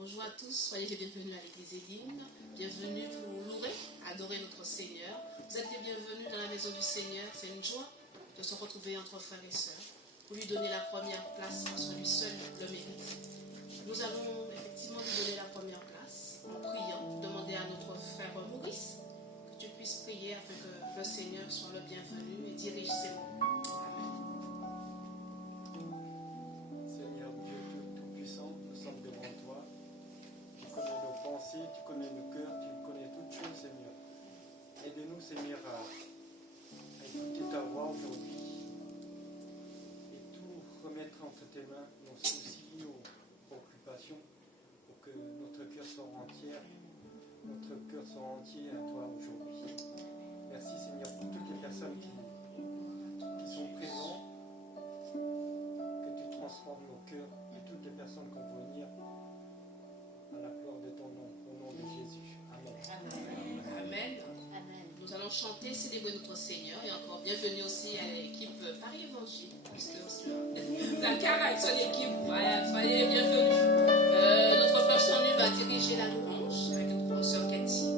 Bonjour à tous, soyez les bienvenus à l'église Elim. Bienvenue pour louer, adorer notre Seigneur. Vous êtes les bienvenus dans la maison du Seigneur. C'est une joie de se retrouver entre frères et sœurs pour lui donner la première place parce que lui seul le mérite. Nous allons effectivement lui donner la première place en priant, demander à notre frère Maurice que tu puisses prier afin que le Seigneur soit le bienvenu et dirige ses mots. Amen. Seigneur Dieu Tout-Puissant, nous sommes devant toi. Tu connais nos pensées, tu connais nos cœurs, tu connais toutes choses, Seigneur. Aide-nous, Seigneur, à écouter ta voix aujourd'hui et tout remettre entre tes mains, nos soucis, nos préoccupations, pour que notre cœur soit entier à toi aujourd'hui. Merci, Seigneur, pour toutes les personnes qui sont présentes, que tu transformes nos cœurs et toutes les personnes qui vont venir à la gloire de ton nom, au nom de Jésus. Amen. Amen. Amen. Nous allons chanter, célébrer notre Seigneur et encore bienvenue aussi à l'équipe Paris Évangile. La Cara avec son équipe, voilà, soyez bienvenus. Notre frère Chanu va diriger la louange avec notre professeur Cathy.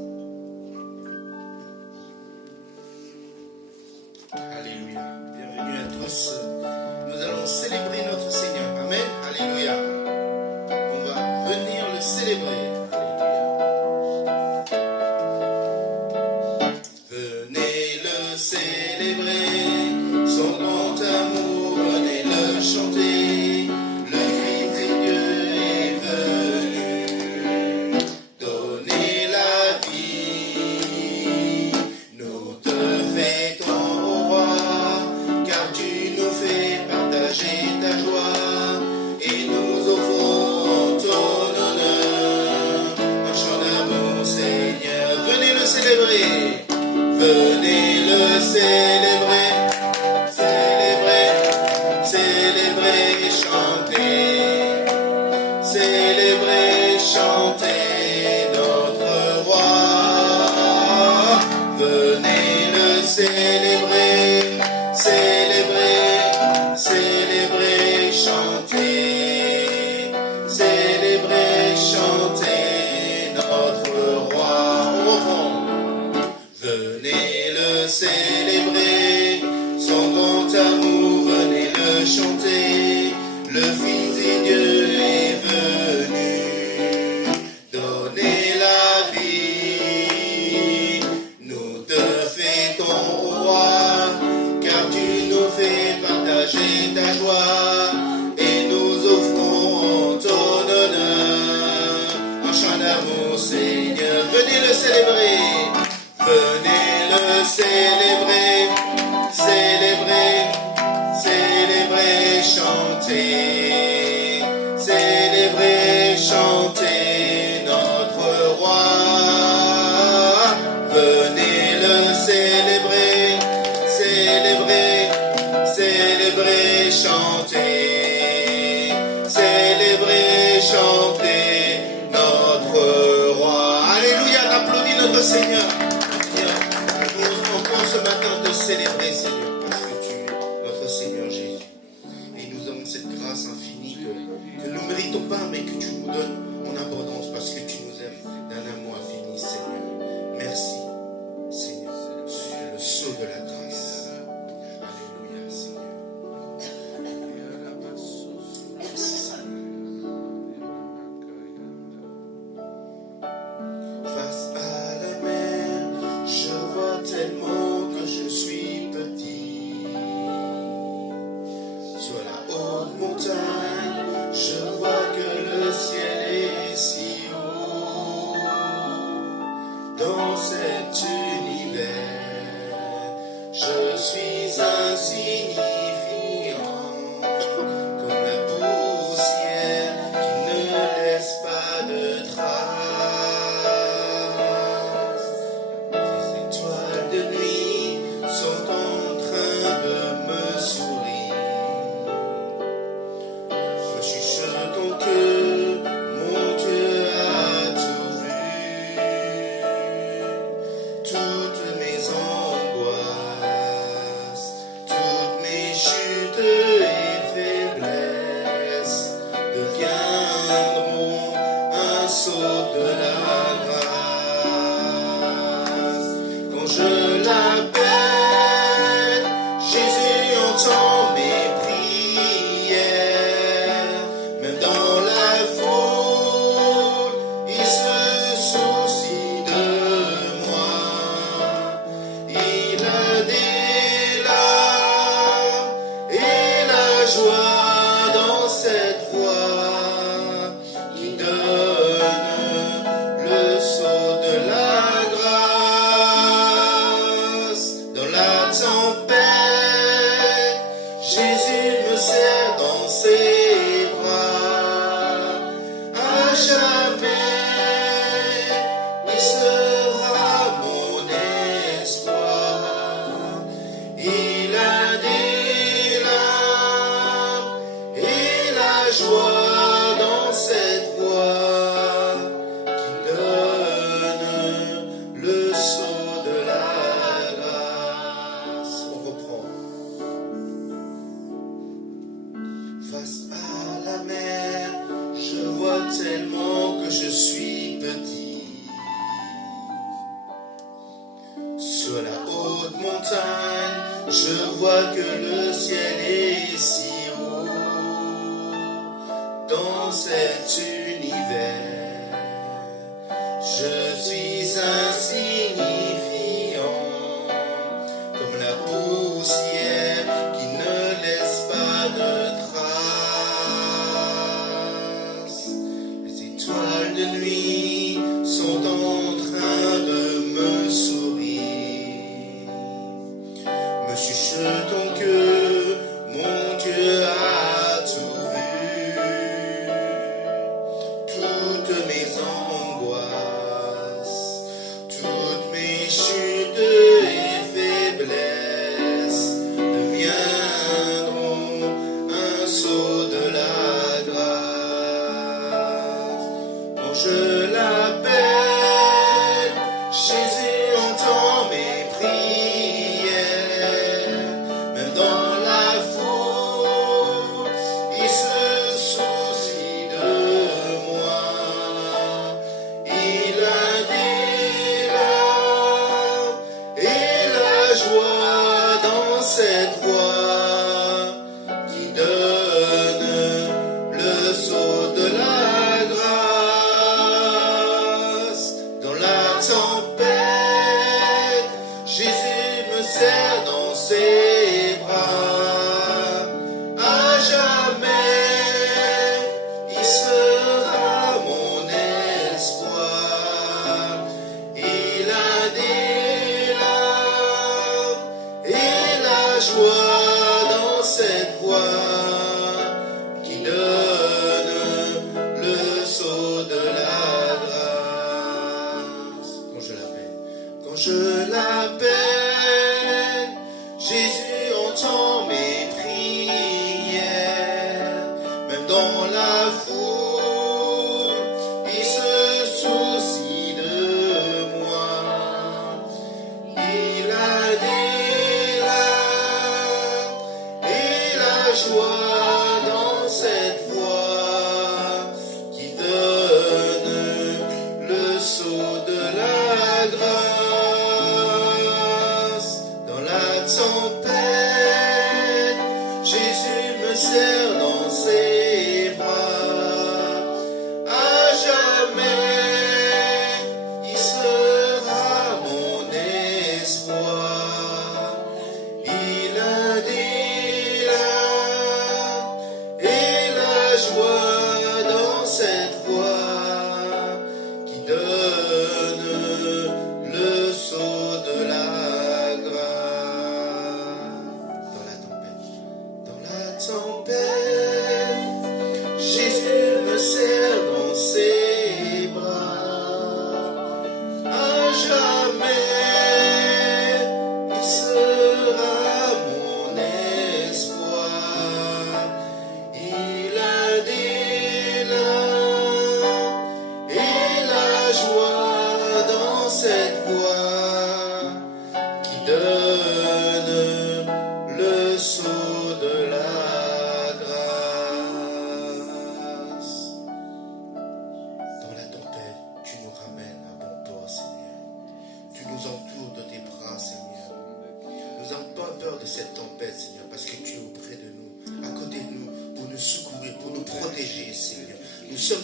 Alléluia. Bienvenue à tous. Nous allons célébrer notre Seigneur. Amen. Alléluia. On va venir le célébrer. Venez le célébrer, son grand amour, venez le chanter. Le Fils de Dieu est venu donner la vie. Nous te fêtons au roi, car tu nous fais partager ta joie. Et nous offrons ton honneur, un chant d'amour, Seigneur. Venez le célébrer. Venez le célébrer, célébrer, célébrer, chanter, célébrer, chanter notre roi. Venez le célébrer, célébrer, célébrer, chanter, célébrer, chanter notre roi. Venez le célébrer, son grand amour, venez le chanter. Le Fils de Dieu est venu donner la vie. Nous te fêtons au roi, car tu nous fais partager ta joie. Et nous offrons ton honneur, un chant d'amour, Seigneur. Venez le célébrer. Venez le célébrer, célébrer, célébrer, chanter, célébrer, chanter notre roi. Venez le célébrer, célébrer, célébrer, chanter, célébrer, chanter notre roi. Alléluia, on applaudit notre Seigneur. Ce matin de célébrer, Seigneur, parce que tu es notre Seigneur Jésus. Et nous avons cette grâce infinie que nous ne méritons pas, mais que tu nous donnes en abondance, parce que tu nous aimes d'un amour infini, Seigneur. Merci, Seigneur, sur le sceau de la grâce. Alléluia, Seigneur. Merci, Seigneur. Face à la mer, je vois tellement que je suis petit. sceau de la grâce. Quand je l'appelle, Jésus entend mes prières. Même dans la foule, il se soucie de moi. Il a des larmes et la joie dans cette voix qui donne le sceau de la grâce. Dans la tempête, Jésus me serre dans ses bras. À jamais, il sera mon espoir. Il a des larmes et la joie dans cette voix qui donne le sceau de la grâce. On reprend. Face à la mer, je vois tellement que je suis petit. Sur la haute montagne, je vois que le ciel est si haut. Dans cet univers, je suis insignifiant, comme la poussière qui ne laisse pas de traces. Les étoiles de nuit sont en train de me sourire, me chuchotant que mon Dieu a tout vu. Toutes mes angoisses, toutes mes chutes et faiblesses deviendront un sceau de la grâce. Quand je l'appelle, Jésus entend mes prières. Même dans la foule, il se soucie de moi. Il a des larmes et la joie dans cette voix qui donne le sceau de la grâce.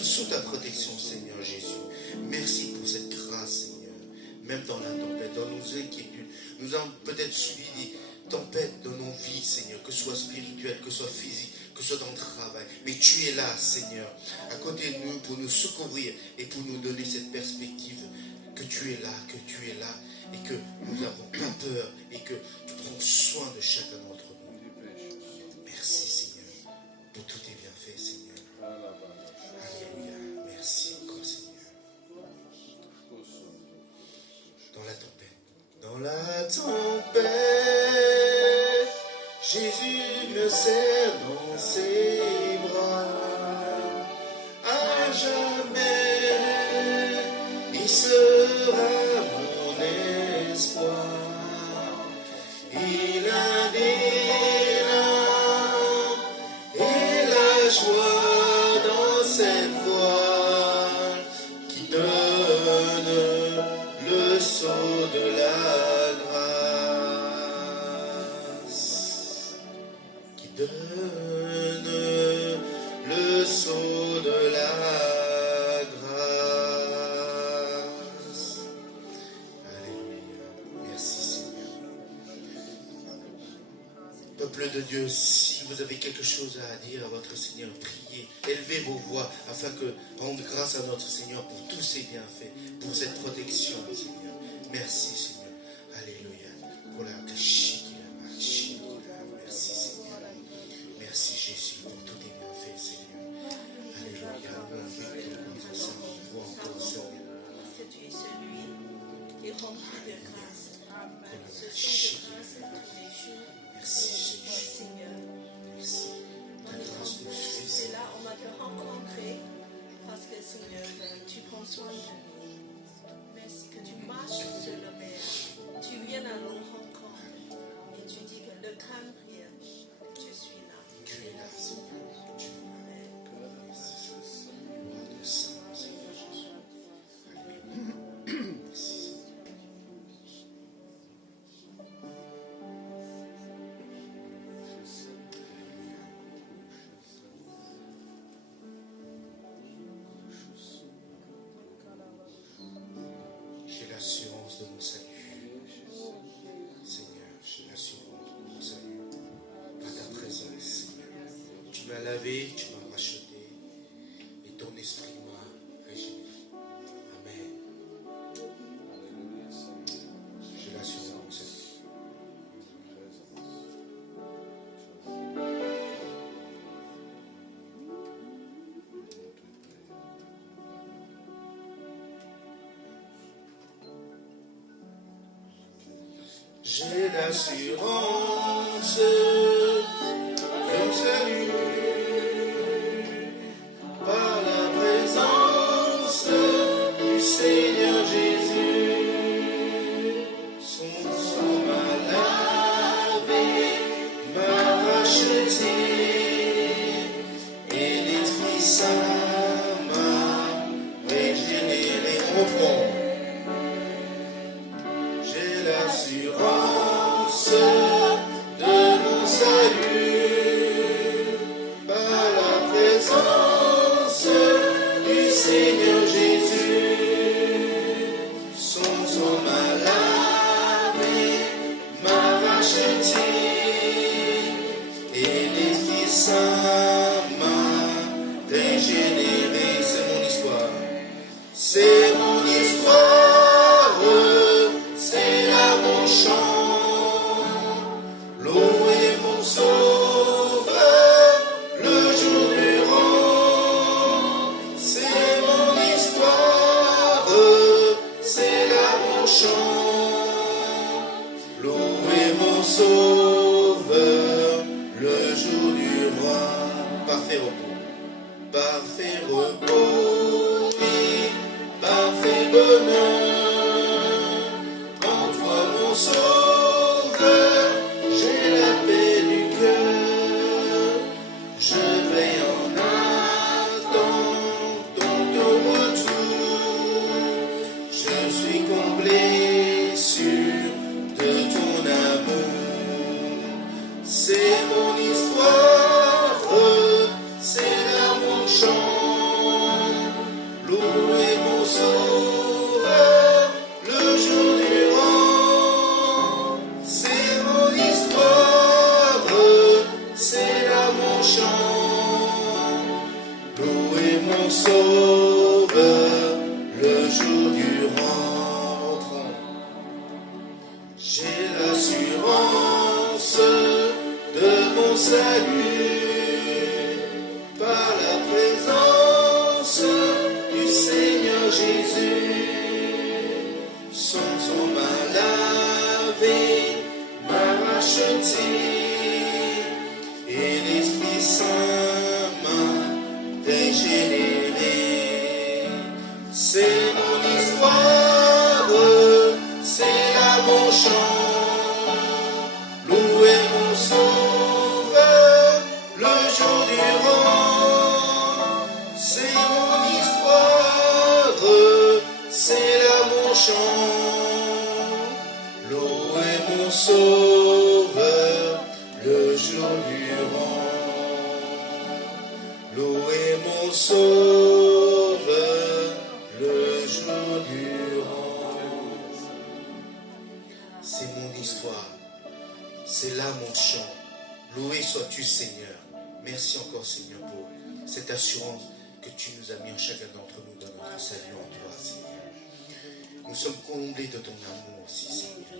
sous ta protection, Seigneur Jésus. Merci pour cette grâce, Seigneur. Même dans la tempête, dans nos inquiétudes. Nous avons peut-être subi des tempêtes dans nos vies, Seigneur, que ce soit spirituel, que ce soit physique, que ce soit dans le travail. Mais tu es là, Seigneur, à côté de nous pour nous secourir et pour nous donner cette perspective que tu es là, et que nous n'avons pas peur et que tu prends soin de chacun d'entre nous. Merci, Seigneur, pour tous tes bienfaits, Seigneur. Alléluia. Merci encore, Seigneur. Dans la tempête, Jésus me serre dans ses bras. À jamais, il sera mon espoir. Il a des larmes et la joie dans cette voile qui donne le sceau de la grâce, qui donne le sceau de la grâce. Alléluia. Merci Seigneur. Peuple de Dieu, si vous avez quelque chose à dire à votre Seigneur, priez, élevez vos voix afin que rendre grâce à notre Seigneur pour tous ses bienfaits, pour cette protection, Seigneur. Merci Seigneur. Alléluia. Merci Seigneur. Merci Jésus pour tous tes bienfaits, Seigneur. Alléluia. On encore, Seigneur. Que tu es celui qui est rempli de grâce. Ce sont de grâce tous les jours. Merci Jésus. Seigneur. Merci. Ta grâce nous suit. C'est là on va te rencontrer parce que Seigneur, tu prends soin de nous. Merci que tu marches sur la mer. Tu viens à nos rencontres et tu dis que ne crains rien. Je suis là. Tu es là, Seigneur. Tu es là. Merci, Gloire de Saint, Seigneur Jésus. Alléluia. Merci, j'ai l'assurance de mon salut. Seigneur, j'ai l'assurance de mon salut. Par ta présence, Seigneur. Tu m'as lavé, tu m'as racheté. Et ton esprit m'a régénéré. Amen. J'ai l'assurance de mon salut. J'ai l'assurance de mon salut par la présence du Seigneur Jésus. Son sang m'a lavé, m'a racheté, et l'Esprit Saint m'a régénéré. On prend. J'ai l'assurance de mon salut par la présence du Seigneur Jésus. Son sang m'a lavé, m'a racheté, et l'Esprit Saint m'a régénéré. C'est mon histoire. C'est mon histoire. C'est là mon chant, louer mon sauveur le jour durant. C'est mon histoire, c'est là mon chant, louer mon sauveur le jour durant. Parfait repos, oui, parfait bonheur. Sauveur, j'ai la paix du cœur, je vais en attendre ton retour. Je suis comblé sûr de ton amour. C'est mon histoire, c'est là mon chant, C'est mon histoire, c'est là mon chant. Louez mon sauveur le jour durant. C'est mon histoire, c'est là mon chant. Louez mon sauveur le jour durant. Louez mon sauveur le jour durant. C'est mon histoire, c'est là mon chant. Loué sois-tu Seigneur. Merci encore Seigneur pour cette assurance que tu nous as mis en chacun d'entre nous dans notre salut en toi Seigneur. Nous sommes comblés de ton amour aussi Seigneur.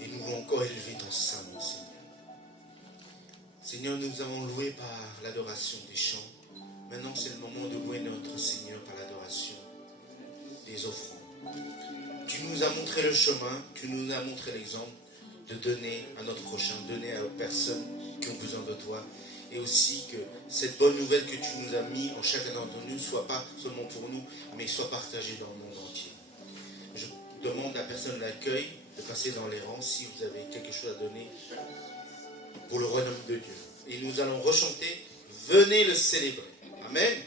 Et nous voulons encore élever ton sein mon Seigneur. Seigneur, nous avons loué par l'adoration des chants. Maintenant, c'est le moment de louer notre Seigneur par l'adoration des offrandes. Tu nous as montré le chemin, tu nous as montré l'exemple de donner à notre prochain, donner aux personnes qui ont besoin de toi. Et aussi que cette bonne nouvelle que tu nous as mis en chacun d'entre nous ne soit pas seulement pour nous, mais soit partagée dans le monde entier. Je demande à la personne de l'accueil de passer dans les rangs si vous avez quelque chose à donner pour le royaume de Dieu. Et nous allons rechanter, venez le célébrer. Amen.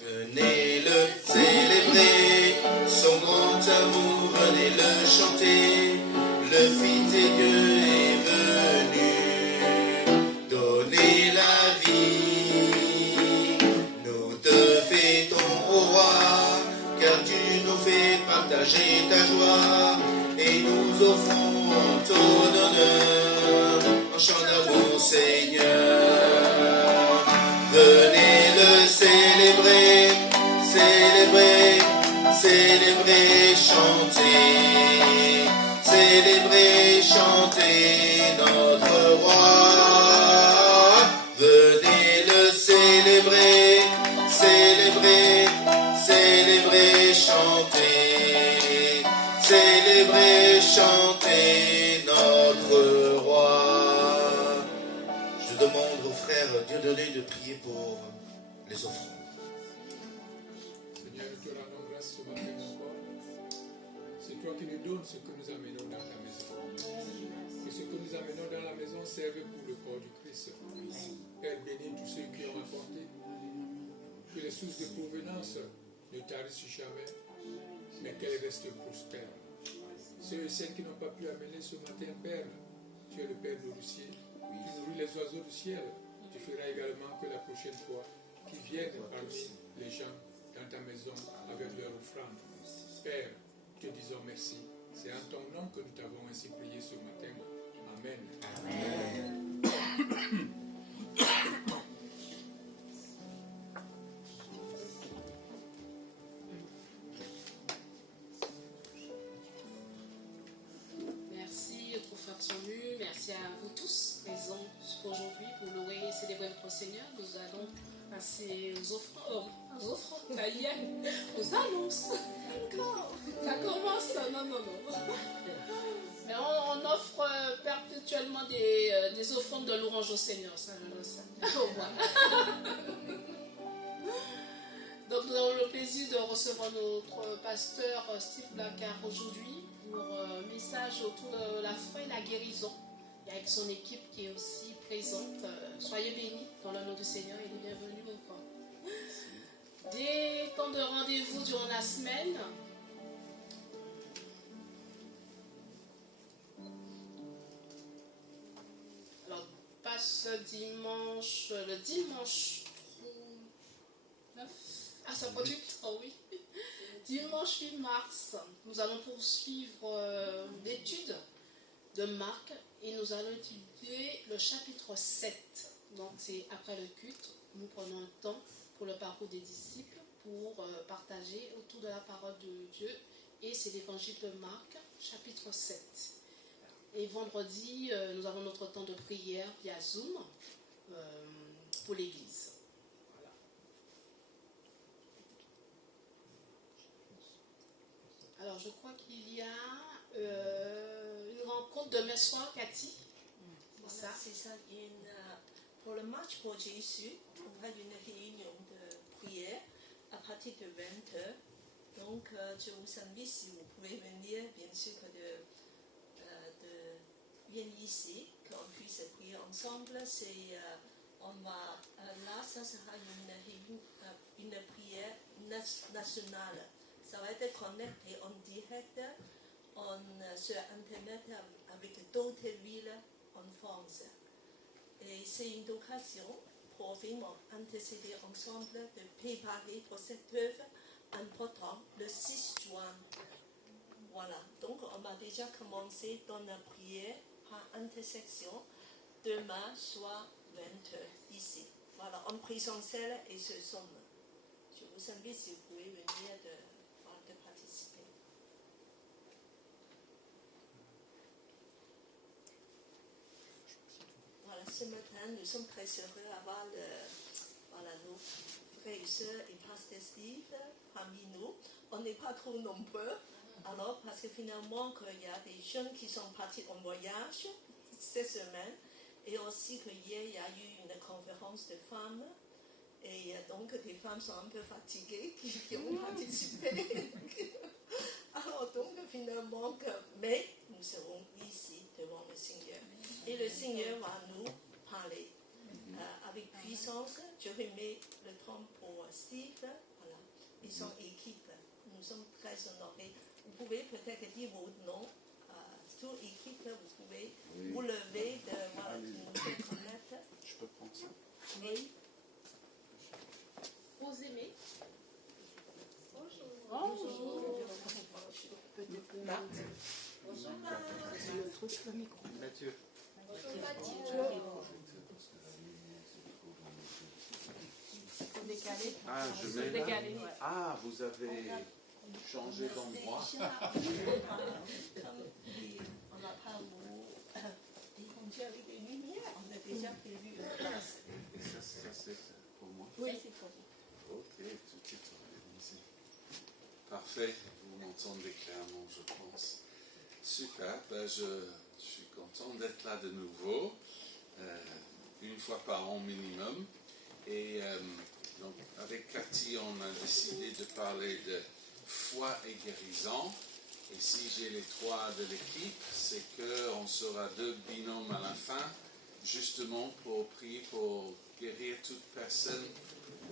Venez le célébrer, son grand amour, venez le chanter. Le Fils de Dieu est venu donner la vie. Nous te fêtons au roi, car tu nous fais partager ta joie. Et nous offrons ton honneur en chant d'amour, Seigneur. Venez le célébrer, célébrer, célébrer, chanter. Célébrer, chanter notre roi. Venez le célébrer, célébrer, célébrer, chanter. Célébrer, chanter notre roi. Je demande aux frères Dieudonné de prier pour les offrandes. Seigneur, nous te rendons grâce ce matin encore. C'est toi qui nous donnes ce que nous amenons dans ta maison. Que ce que nous amenons dans la maison serve pour le corps du Christ. Père, bénis tous ceux qui ont apporté. Que les sources de provenance ne tarissent jamais, mais qu'elles restent prospères. Ceux et celles qui n'ont pas pu amener ce matin, Père, tu es le Père de ciel. Tu nourris les oiseaux du ciel. Tu feras également que la prochaine fois, qu'ils viennent parmi les gens dans ta maison avec leur offrande. Père, te disons merci. C'est en ton nom que nous t'avons ainsi prié ce matin. Amen. Amen. Merci, notre frère Samu. Merci à vous tous présents aujourd'hui pour louer et célébrer notre Seigneur. Nous allons passer aux offrandes, aux annonces. Ça commence. Non. Mais on offre perpétuellement des offrandes de l'orange au Seigneur. Ça. Voilà. Donc nous avons le plaisir de recevoir notre pasteur Steve Blacard aujourd'hui pour un message autour de la foi et la guérison. Et avec son équipe qui est aussi présente. Soyez bénis dans le nom du Seigneur et bienvenue encore. Des temps de rendez-vous durant la semaine. Alors, pas ce dimanche, le dimanche 9, à 58, oh oui. Dimanche 8 mars, nous allons poursuivre l'étude de Marc et nous allons étudier le chapitre 7. Donc c'est après le culte, nous prenons un temps pour le parcours des disciples pour partager autour de la parole de Dieu et c'est l'évangile de Marc, chapitre 7. Et vendredi, nous avons notre temps de prière via Zoom pour l'église. Voilà. Alors je crois qu'il y a une rencontre réunion demain soir, Cathy. C'est Voilà, ça? c'est ça. Pour le match pour Jésus, on a une réunion de prière à partir de 20h. Donc, je vous invite, si vous pouvez venir, bien sûr, de venir ici, qu'on puisse prier ensemble. Là, ça sera une prière nationale. Ça va être connecté en direct sur Internet avec d'autres villes en France. Et c'est une occasion pour vraiment intercéder ensemble, de préparer pour cette œuvre importante le 6 juin. Voilà, donc on va déjà commencé dans la prière par intersection demain soir 20h ici. Voilà, en présentiel et ce Zoom. Je vous invite, si vous pouvez venir, de participer. Voilà, ce matin, nous sommes très heureux d'avoir nos frères et sœurs et pasteur Steve parmi nous. On n'est pas trop nombreux, alors parce que finalement, il y a des jeunes qui sont partis en voyage cette semaine, et aussi qu'hier, il y a eu une conférence de femmes, et donc des femmes sont un peu fatiguées qui ont participé. Alors donc finalement, mais nous serons ici devant le Seigneur. Et le Seigneur va nous parler avec puissance. Je remets le temps pour Steve, voilà, et son équipe. Nous sommes très honorés. Vous pouvez peut-être dire votre nom, toute équipe, vous pouvez vous lever, voilà, de nous faire connaître. Je peux prendre ça. Oui. Vous aimez? Mathieu. Ah, je mets là. Ah, vous avez changé d'endroit. On n'a pas défendu avec les lumières, on a déjà prévu une place. Et ça c'est pour moi. Oui, c'est pour vous. Ok, tout est organisé. Parfait, vous m'entendez clairement, je pense. Super, ben je suis content d'être là de nouveau, une fois par an minimum. Et donc avec Cathy, on a décidé de parler de foi et guérison. Et si j'ai les trois de l'équipe, c'est qu'on sera deux binômes à la fin, justement pour prier pour guérir toute personne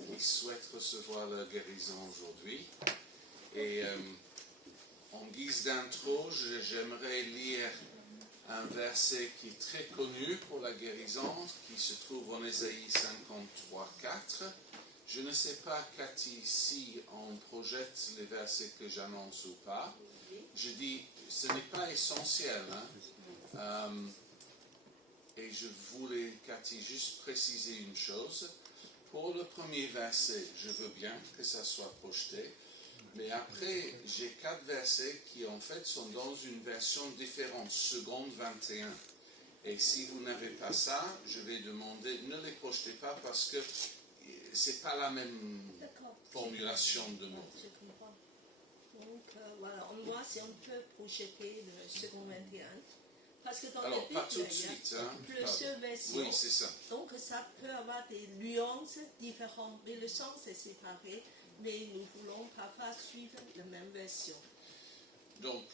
qui souhaite recevoir la guérison aujourd'hui. Et en guise d'intro, j'aimerais lire un verset qui est très connu pour la guérison, qui se trouve en Ésaïe 53:4. Je ne sais pas, Cathy, si on projette les versets que j'annonce ou pas. Je dis, ce n'est pas essentiel. Hein? Et je voulais, Cathy, juste préciser une chose. Pour le premier verset, je veux bien que ça soit projeté. Mais après, j'ai 4 versets qui, en fait, sont dans une version différente, seconde 21. Et si vous n'avez pas ça, je vais demander, ne les projetez pas parce que c'est pas la même formulation de mots. Je comprends. Donc, voilà, on voit si on peut projeter le second 21. Parce que dans Alors, le pas tout de Bible, il y suite. a Hein, plusieurs versions. oui, c'est ça. Donc, ça peut avoir des nuances différentes, mais le sens est séparé. Mais nous voulons parfois suivre la même version. Donc,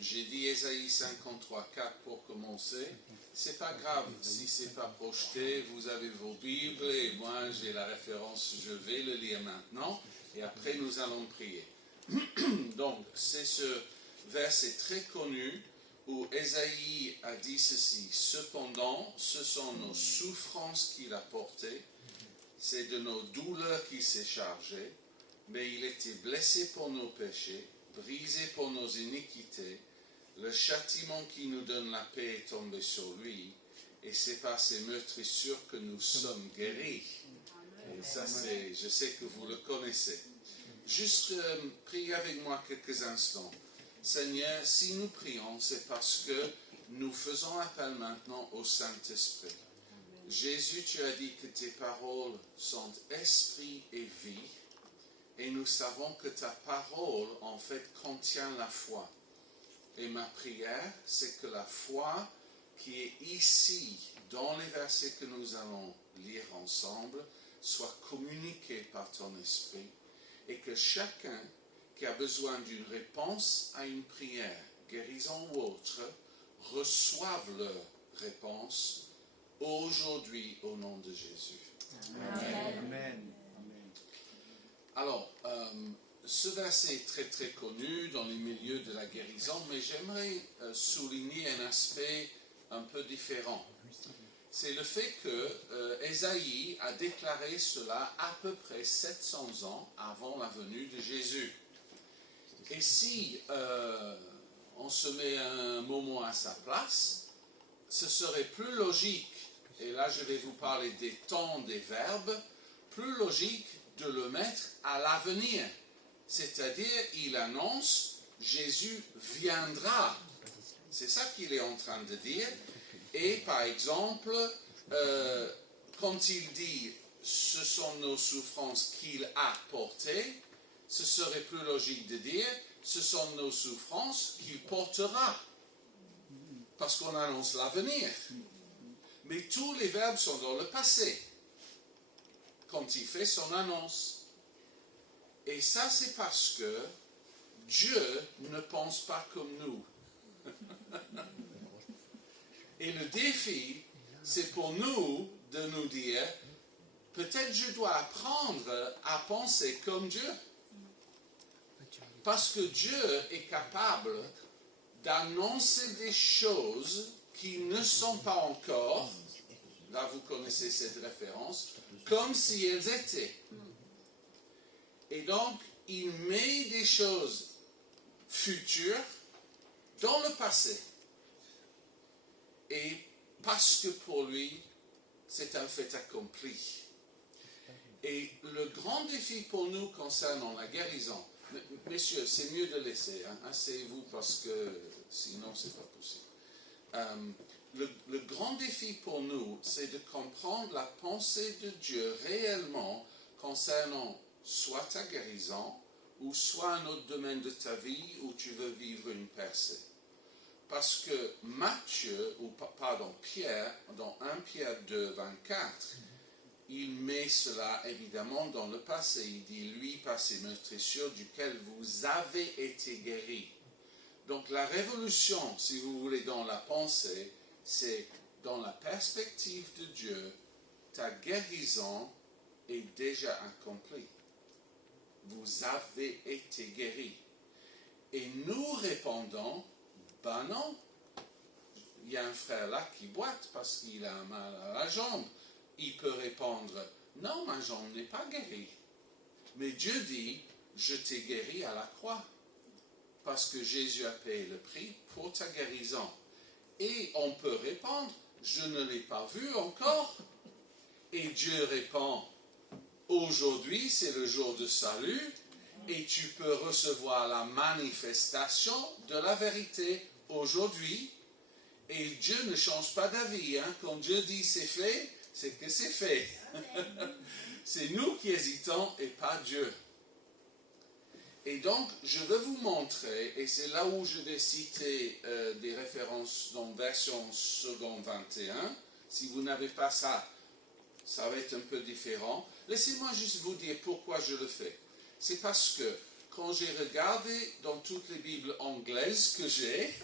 j'ai dit Ésaïe 53:4 pour commencer. C'est pas grave si c'est pas projeté. Vous avez vos Bibles et moi j'ai la référence. Je vais le lire maintenant et après nous allons prier. Donc, c'est ce verset très connu où Ésaïe a dit ceci. Cependant, ce sont nos souffrances qu'il a portées. C'est de nos douleurs qu'il s'est chargé. Mais il était blessé pour nos péchés, brisé pour nos iniquités. Le châtiment qui nous donne la paix est tombé sur lui. Et c'est par ses meurtrissures que nous sommes guéris. Et ça, je sais que vous le connaissez. Juste priez avec moi quelques instants. Seigneur, si nous prions, c'est parce que nous faisons appel maintenant au Saint-Esprit. Jésus, tu as dit que tes paroles sont esprit et vie. Et nous savons que ta parole, en fait, contient la foi. et ma prière, c'est que la foi qui est ici, dans les versets que nous allons lire ensemble, soit communiquée par ton esprit et que chacun qui a besoin d'une réponse à une prière, guérison ou autre, reçoive leur réponse aujourd'hui au nom de Jésus. Amen. Alors, ce verset est très très connu dans les milieux de la guérison, mais j'aimerais souligner un aspect un peu différent. C'est le fait que Ésaïe a déclaré cela à peu près 700 ans avant la venue de Jésus. Et si on se met un moment à sa place, ce serait plus logique, et là je vais vous parler des temps des verbes, plus logique de le mettre à l'avenir. C'est-à-dire, il annonce, Jésus viendra. C'est ça qu'il est en train de dire. Et par exemple, quand il dit, ce sont nos souffrances qu'il a portées, ce serait plus logique de dire, ce sont nos souffrances qu'il portera. Parce qu'on annonce l'avenir. Mais tous les verbes sont dans le passé, quand il fait son annonce. Et ça, c'est parce que Dieu ne pense pas comme nous. Et le défi, c'est pour nous de nous dire, peut-être je dois apprendre à penser comme Dieu. Parce que Dieu est capable d'annoncer des choses qui ne sont pas encore, là vous connaissez cette référence, comme si elles étaient. Et donc, il met des choses futures dans le passé. Et parce que pour lui, c'est un fait accompli. Et le grand défi pour nous concernant la guérison, messieurs, c'est mieux de laisser, hein, asseyez-vous parce que sinon c'est pas possible. Le grand défi pour nous, c'est de comprendre la pensée de Dieu réellement concernant soit ta guérison, ou soit un autre domaine de ta vie où tu veux vivre une percée. Parce que Pierre, dans 1 Pierre 2, 24, il met cela évidemment dans le passé. Il dit, lui, par ses meurtrissures, duquel vous avez été guéris. Donc la révolution, si vous voulez, dans la pensée, c'est dans la perspective de Dieu, ta guérison est déjà accomplie. Vous avez été guéris. Et nous répondons, ben non. Il y a un frère là qui boite parce qu'il a mal à la jambe. Il peut répondre, non, ma jambe n'est pas guérie. Mais Dieu dit, je t'ai guéri à la croix. Parce que Jésus a payé le prix pour ta guérison. Et on peut répondre, je ne l'ai pas vu encore. Et Dieu répond, aujourd'hui c'est le jour de salut et tu peux recevoir la manifestation de la vérité aujourd'hui. Et Dieu ne change pas d'avis. Hein. Quand Dieu dit c'est fait, c'est que c'est fait. C'est nous qui hésitons et pas Dieu. Et donc, je veux vous montrer, et c'est là où je vais citer des références dans version seconde 21. Si vous n'avez pas ça, ça va être un peu différent. Laissez-moi juste vous dire pourquoi je le fais. C'est parce que quand j'ai regardé dans toutes les Bibles anglaises que j'ai,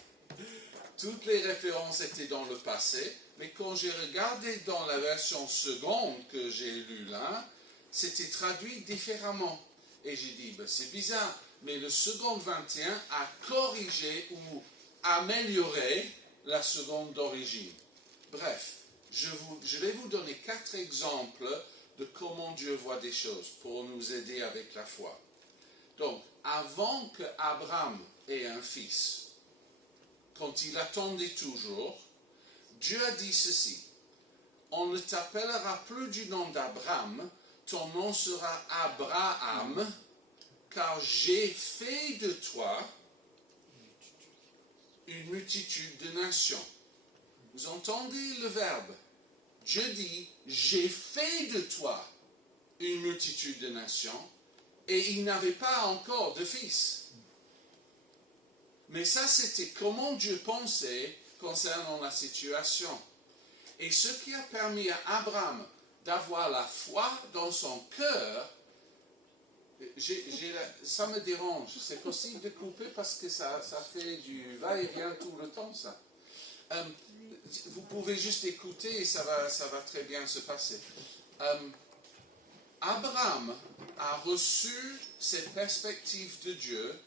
toutes les références étaient dans le passé, mais quand j'ai regardé dans la version seconde que j'ai lue là, c'était traduit différemment. Et j'ai dit, ben, c'est bizarre, mais le seconde 21 a corrigé ou amélioré la seconde d'origine. Bref, je vais vous donner 4 exemples de comment Dieu voit des choses pour nous aider avec la foi. Donc, avant qu'Abraham ait un fils, quand il attendait toujours, Dieu a dit ceci, on ne t'appellera plus du nom d'Abraham, ton nom sera Abraham, car j'ai fait de toi une multitude de nations. Vous entendez le verbe? Dieu dit, j'ai fait de toi une multitude de nations, et il n'avait pas encore de fils. Mais ça, c'était comment Dieu pensait concernant la situation. Et ce qui a permis à Abraham d'avoir la foi dans son cœur, ça me dérange. C'est possible de couper parce que ça fait du va-et-vient tout le temps, ça. Vous pouvez juste écouter et ça va très bien se passer. Abraham a reçu cette perspective de Dieu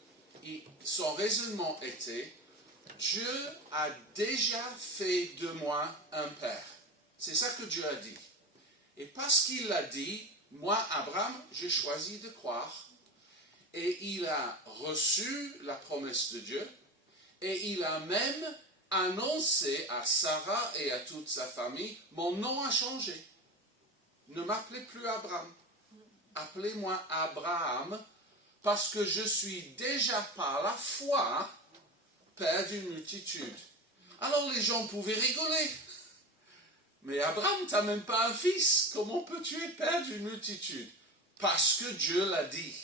et son raisonnement était: Dieu a déjà fait de moi un père. C'est ça que Dieu a dit. Et parce qu'il l'a dit, moi, Abraham, j'ai choisi de croire. Et il a reçu la promesse de Dieu. Et il a même annoncé à Sarah et à toute sa famille: mon nom a changé. Ne m'appelez plus Abraham. Appelez-moi Abraham, parce que je suis déjà par la foi père d'une multitude. Alors les gens pouvaient rigoler. Mais Abraham, tu n'as même pas un fils. Comment peux-tu être père d'une multitude? Parce que Dieu l'a dit.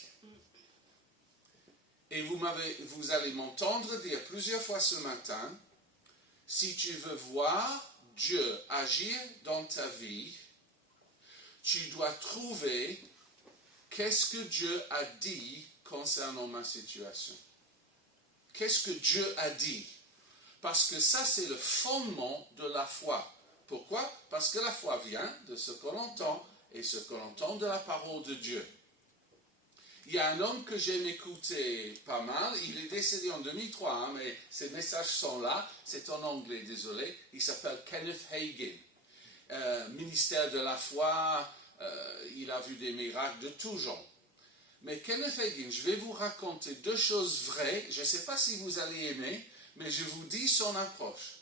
Et vous allez m'entendre dire plusieurs fois ce matin, si tu veux voir Dieu agir dans ta vie, tu dois trouver qu'est-ce que Dieu a dit concernant ma situation. Qu'est-ce que Dieu a dit? Parce que ça, c'est le fondement de la foi. Pourquoi? Parce que la foi vient de ce qu'on entend, et ce qu'on entend de la parole de Dieu. Il y a un homme que j'aime écouter pas mal, il est décédé en 2003, mais ses messages sont là, c'est en anglais, désolé, il s'appelle Kenneth Hagin. Ministère de la foi, il a vu des miracles de tout genre. Mais Kenneth Hagin, je vais vous raconter deux choses vraies, je ne sais pas si vous allez aimer, mais je vous dis son approche.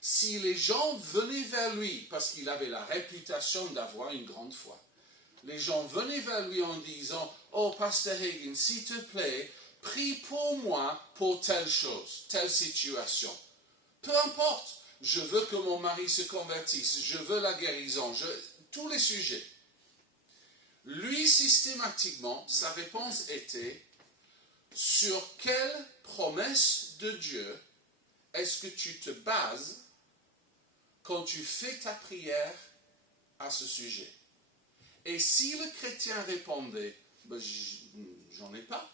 Si les gens venaient vers lui, parce qu'il avait la réputation d'avoir une grande foi, les gens venaient vers lui en disant: oh, Pasteur Hagin, s'il te plaît, prie pour moi pour telle chose, telle situation. Peu importe, je veux que mon mari se convertisse, je veux la guérison, tous les sujets. Lui, systématiquement, sa réponse était: sur quelle promesse de Dieu est-ce que tu te bases quand tu fais ta prière à ce sujet? Et si le chrétien répondait: ben, j'en ai pas,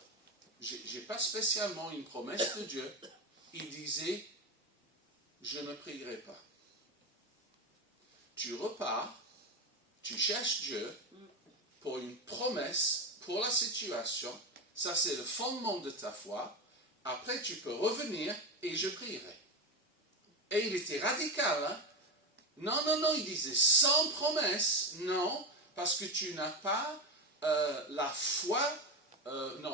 j'ai pas spécialement une promesse de Dieu, il disait: je ne prierai pas. Tu repars, tu cherches Dieu pour une promesse, pour la situation, ça c'est le fondement de ta foi, après tu peux revenir et je prierai. Et il était radical, hein? Non, il disait sans promesse, non, parce que tu n'as pas la foi,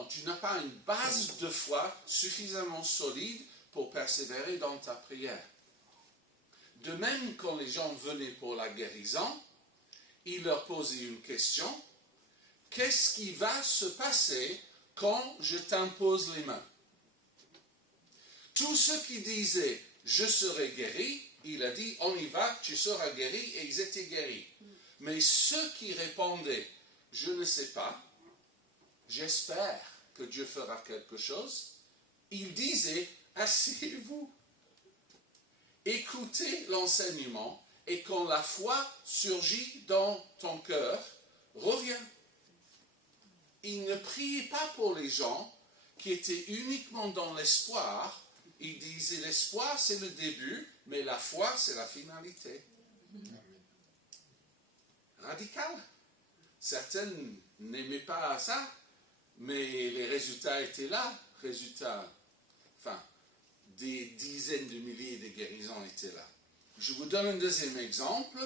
tu n'as pas une base de foi suffisamment solide pour persévérer dans ta prière. De même, quand les gens venaient pour la guérison, il leur posait une question: qu'est-ce qui va se passer quand je t'impose les mains? Tous ceux qui disaient je serai guéri, il a dit on y va, tu seras guéri, et ils étaient guéris. Mais ceux qui répondaient je ne sais pas, j'espère que Dieu fera quelque chose, il disait asseyez-vous, écoutez l'enseignement, et quand la foi surgit dans ton cœur, reviens. Il ne priait pas pour les gens qui étaient uniquement dans l'espoir. Il disait l'espoir c'est le début, mais la foi c'est la finalité. Radical. Certains n'aimaient pas ça, mais les résultats étaient là. Des dizaines de milliers de guérisons étaient là. Je vous donne un deuxième exemple.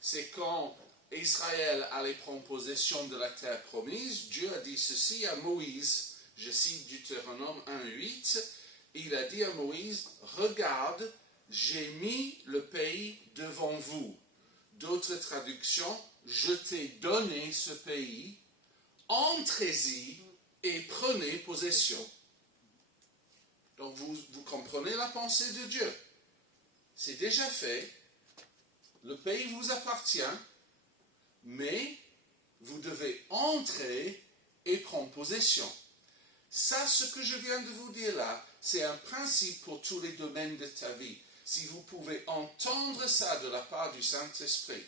C'est quand Israël allait prendre possession de la terre promise, Dieu a dit ceci à Moïse, je cite Deutéronome 1:8, il a dit à Moïse: regarde, j'ai mis le pays devant vous. D'autres traductions: je t'ai donné ce pays, entrez-y et prenez possession. Donc vous comprenez la pensée de Dieu. C'est déjà fait, le pays vous appartient, mais vous devez entrer et prendre possession. Ça, ce que je viens de vous dire là, c'est un principe pour tous les domaines de ta vie. Si vous pouvez entendre ça de la part du Saint-Esprit,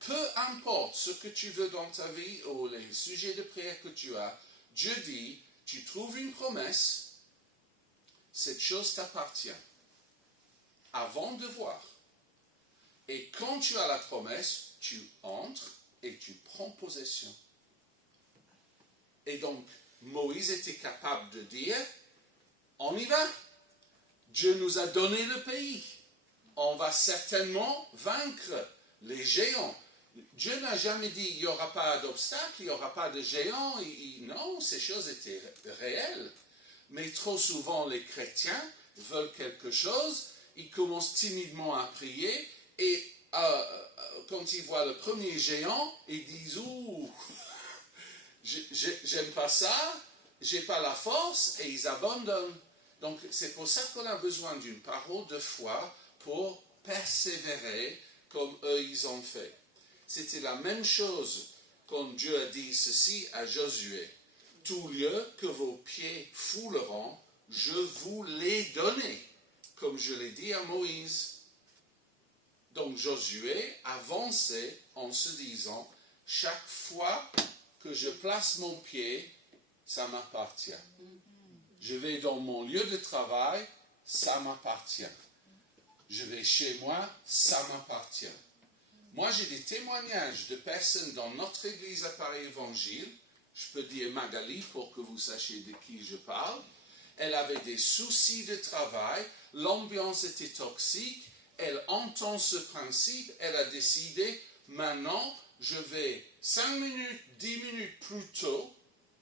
peu importe ce que tu veux dans ta vie ou les sujets de prière que tu as, Dieu dit, tu trouves une promesse, cette chose t'appartient. Avant de voir. Et quand tu as la promesse, tu entres et tu prends possession. Et donc, Moïse était capable de dire, on y va. Dieu nous a donné le pays. On va certainement vaincre les géants. Dieu n'a jamais dit, il n'y aura pas d'obstacle, il n'y aura pas de géants. Non, ces choses étaient réelles. Mais trop souvent, les chrétiens veulent quelque chose, ils commencent timidement à prier, et quand ils voient le premier géant, ils disent, ouh, j'aime pas ça, j'ai pas la force, et ils abandonnent. Donc c'est pour ça qu'on a besoin d'une parole de foi pour persévérer comme eux ils ont fait. C'était la même chose quand Dieu a dit ceci à Josué. Tout lieu que vos pieds fouleront, je vous l'ai donné, comme je l'ai dit à Moïse. Donc Josué avançait en se disant, chaque fois que je place mon pied, ça m'appartient. Je vais dans mon lieu de travail, ça m'appartient. Je vais chez moi, ça m'appartient. Moi, j'ai des témoignages de personnes dans notre église à Paris Évangile. Je peux dire Magali pour que vous sachiez de qui je parle. Elle avait des soucis de travail, l'ambiance était toxique, elle entend ce principe, elle a décidé, maintenant, je vais 5 minutes, 10 minutes plus tôt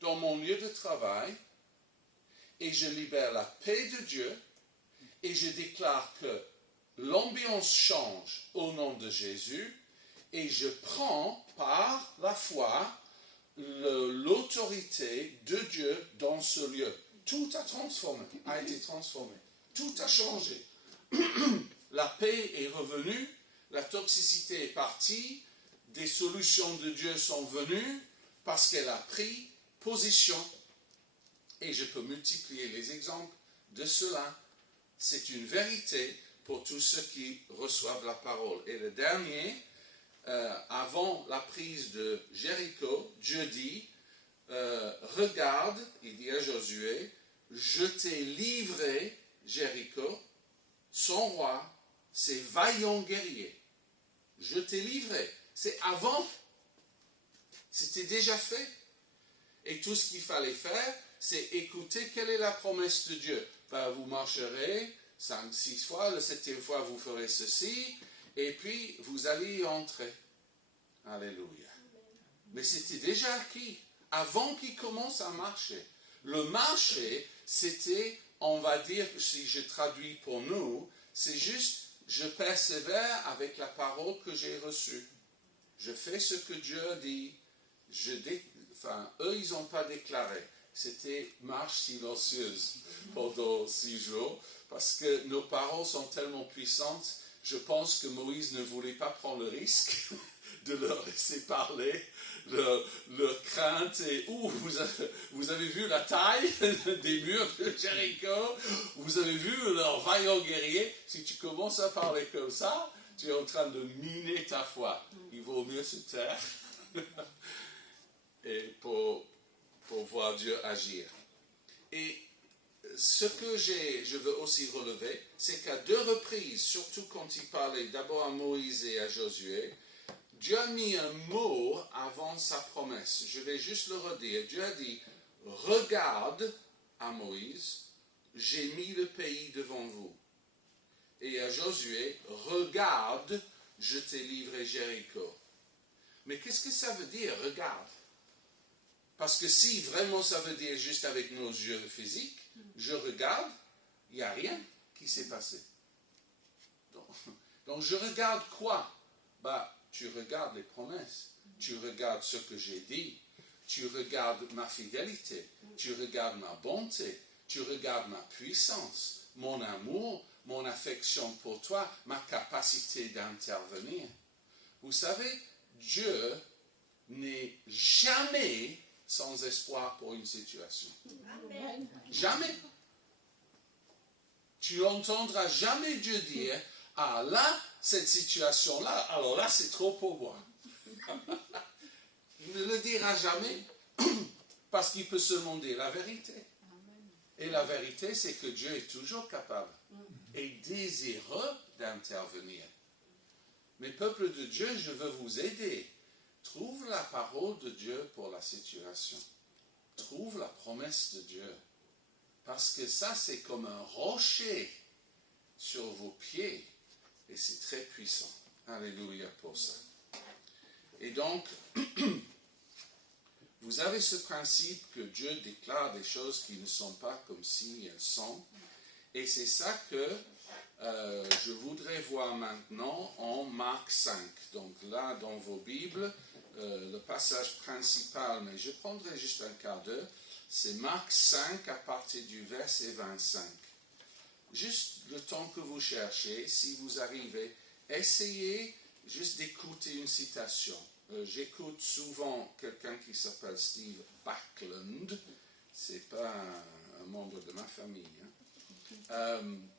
dans mon lieu de travail et je libère la paix de Dieu et je déclare que l'ambiance change au nom de Jésus et je prends par la foi l'autorité de Dieu dans ce lieu. Tout a été transformé. Tout a changé. La paix est revenue, la toxicité est partie, des solutions de Dieu sont venues parce qu'elle a pris position. Et je peux multiplier les exemples de cela. C'est une vérité pour tous ceux qui reçoivent la parole. Et le dernier, avant la prise de Jéricho, Dieu dit, regarde, il dit à Josué, je t'ai livré Jéricho, son roi, ses vaillants guerriers. Je t'ai livré. C'est avant. C'était déjà fait. Et tout ce qu'il fallait faire, c'est écouter quelle est la promesse de Dieu. Ben, vous marcherez 5, 6 fois, la 7e fois vous ferez ceci, et puis vous allez y entrer. Alléluia. Mais c'était déjà acquis, avant qu'il commence à marcher. Le marché, c'était, on va dire, si je traduis pour nous, c'est juste, je persévère avec la parole que j'ai reçue. Je fais ce que Dieu a dit. Eux, ils n'ont pas déclaré. C'était marche silencieuse pendant 6 jours, parce que nos paroles sont tellement puissantes. Je pense que Moïse ne voulait pas prendre le risque de leur laisser parler. Leur crainte est, vous avez vu la taille des murs de Jéricho, vous avez vu leurs vaillants guerriers. Si tu commences à parler comme ça, tu es en train de miner ta foi. Il vaut mieux se taire et pour voir Dieu agir. Et ce que je veux aussi relever, c'est qu'à 2 reprises, surtout quand il parlait d'abord à Moïse et à Josué, Dieu a mis un mot avant sa promesse. Je vais juste le redire. Dieu a dit, regarde à Moïse, j'ai mis le pays devant vous. Et à Josué, regarde, je t'ai livré Jéricho. Mais qu'est-ce que ça veut dire, regarde? Parce que si vraiment ça veut dire juste avec nos yeux physiques, je regarde, il n'y a rien qui s'est passé. Donc je regarde quoi? Tu regardes les promesses, tu regardes ce que j'ai dit, tu regardes ma fidélité, tu regardes ma bonté, tu regardes ma puissance, mon amour, mon affection pour toi, ma capacité d'intervenir. Vous savez, Dieu n'est jamais sans espoir pour une situation. Amen. Jamais. Tu n'entendras jamais Dieu dire, ah là, cette situation-là, alors là, c'est trop pour moi. Il ne le dira jamais parce qu'il peut seulement dire la vérité. Et la vérité, c'est que Dieu est toujours capable et désireux d'intervenir. Mais peuple de Dieu, je veux vous aider. Trouve la parole de Dieu pour la situation. Trouve la promesse de Dieu. Parce que ça, c'est comme un rocher sur vos pieds. Et c'est très puissant. Alléluia pour ça. Et donc, vous avez ce principe que Dieu déclare des choses qui ne sont pas comme si elles sont. Et c'est ça que je voudrais voir maintenant en Marc 5. Donc là, dans vos Bibles, le passage principal, mais je prendrai juste un quart d'heure, c'est Marc 5 à partir du verset 25. Juste le temps que vous cherchez, si vous arrivez, essayez juste d'écouter une citation. J'écoute souvent quelqu'un qui s'appelle Steve Backlund. C'est pas un membre de ma famille.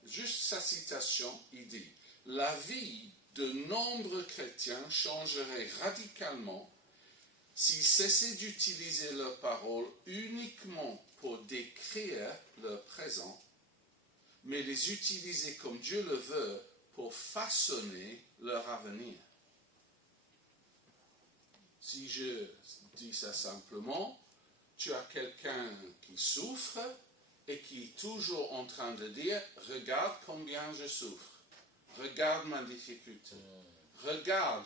Juste sa citation, il dit « La vie de nombreux chrétiens changerait radicalement s'ils cessaient d'utiliser leurs paroles uniquement pour décrire leur présent, mais les utiliser comme Dieu le veut pour façonner leur avenir. » Si je dis ça simplement, tu as quelqu'un qui souffre et qui est toujours en train de dire « Regarde combien je souffre, regarde ma difficulté, regarde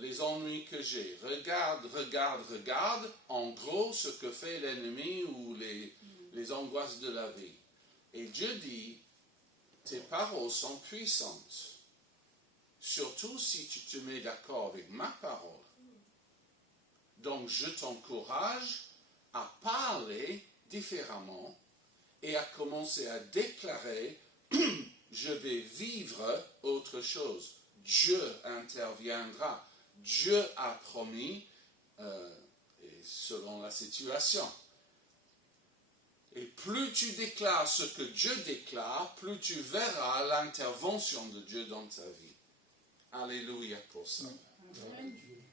les ennuis que j'ai, regarde, en gros ce que fait l'ennemi ou les angoisses de la vie. » Et Dieu dit « Tes paroles sont puissantes, surtout si tu te mets d'accord avec ma parole. Donc je t'encourage à parler différemment et à commencer à déclarer « Je vais vivre autre chose. Dieu interviendra. Dieu a promis, et selon la situation. » Et plus tu déclares ce que Dieu déclare, plus tu verras l'intervention de Dieu dans ta vie. Alléluia pour ça.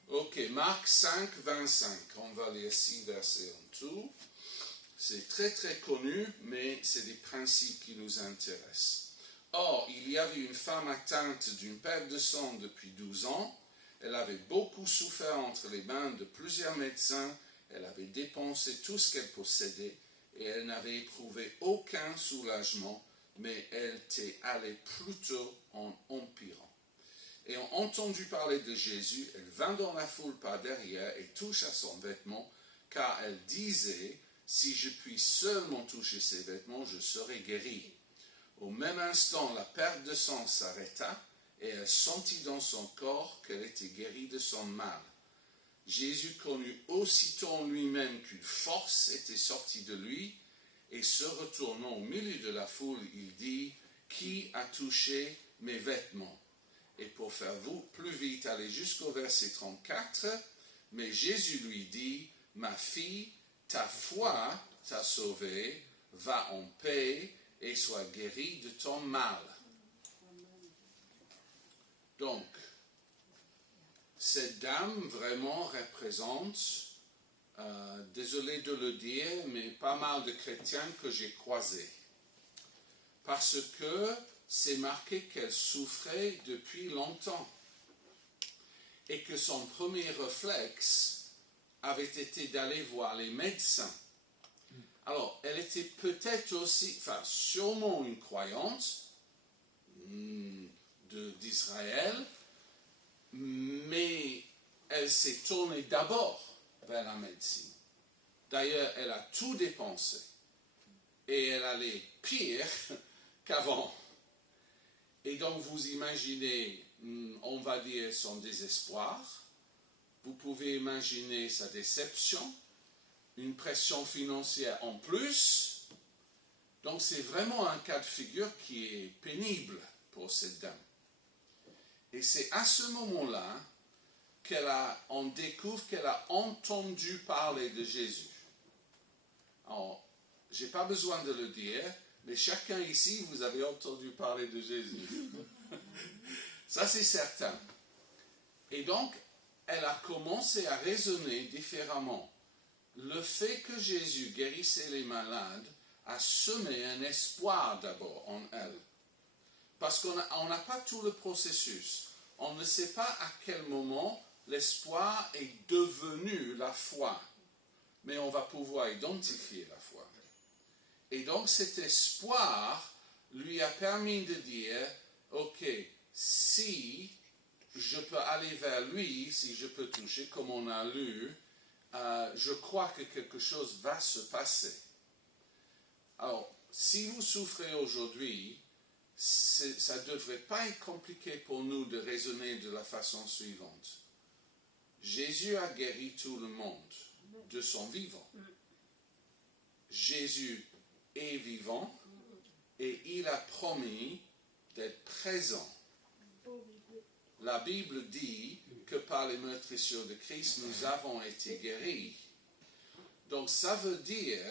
Ok, Marc 5, 25. On va lire 6 versets en tout. C'est très très connu, mais c'est des principes qui nous intéressent. Or, il y avait une femme atteinte d'une perte de sang depuis 12 ans. Elle avait beaucoup souffert entre les mains de plusieurs médecins. Elle avait dépensé tout ce qu'elle possédait et elle n'avait éprouvé aucun soulagement, mais elle était allée plutôt en empirant. Ayant entendu parler de Jésus, elle vint dans la foule par derrière et toucha son vêtement, car elle disait « Si je puis seulement toucher ses vêtements, je serai guérie. » Au même instant, la perte de sang s'arrêta et elle sentit dans son corps qu'elle était guérie de son mal. Jésus connut aussitôt en lui-même qu'une force était sortie de lui et se retournant au milieu de la foule, il dit « Qui a touché mes vêtements ?» Et pour faire plus vite, aller jusqu'au verset 34, mais Jésus lui dit « Ma fille, ta foi t'a sauvée, va en paix et sois guérie de ton mal. » Donc, cette dame vraiment représente, désolé de le dire, mais pas mal de chrétiens que j'ai croisés. Parce que c'est marqué qu'elle souffrait depuis longtemps et que son premier réflexe avait été d'aller voir les médecins. Alors, elle était peut-être aussi, enfin, sûrement une croyante d'Israël, mais elle s'est tournée d'abord vers la médecine. D'ailleurs, elle a tout dépensé et elle allait pire qu'avant. Et donc, vous imaginez, on va dire, son désespoir. Vous pouvez imaginer sa déception, une pression financière en plus. Donc, c'est vraiment un cas de figure qui est pénible pour cette dame. Et c'est à ce moment-là on découvre qu'elle a entendu parler de Jésus. Alors, je n'ai pas besoin de le dire, Mais chacun ici, vous avez entendu parler de Jésus. Ça, c'est certain. Et donc, elle a commencé à raisonner différemment. Le fait que Jésus guérissait les malades a semé un espoir d'abord en elle. Parce qu'on n'a pas tout le processus. On ne sait pas à quel moment l'espoir est devenu la foi. Mais on va pouvoir identifier la foi. Et donc cet espoir lui a permis de dire, ok, si je peux aller vers lui, si je peux toucher, comme on a lu, je crois que quelque chose va se passer. Alors, si vous souffrez aujourd'hui, ça ne devrait pas être compliqué pour nous de raisonner de la façon suivante. Jésus a guéri tout le monde de son vivant. Jésus est vivant et il a promis d'être présent. La Bible dit que par les meurtrissures de Christ, nous avons été guéris. Donc ça veut dire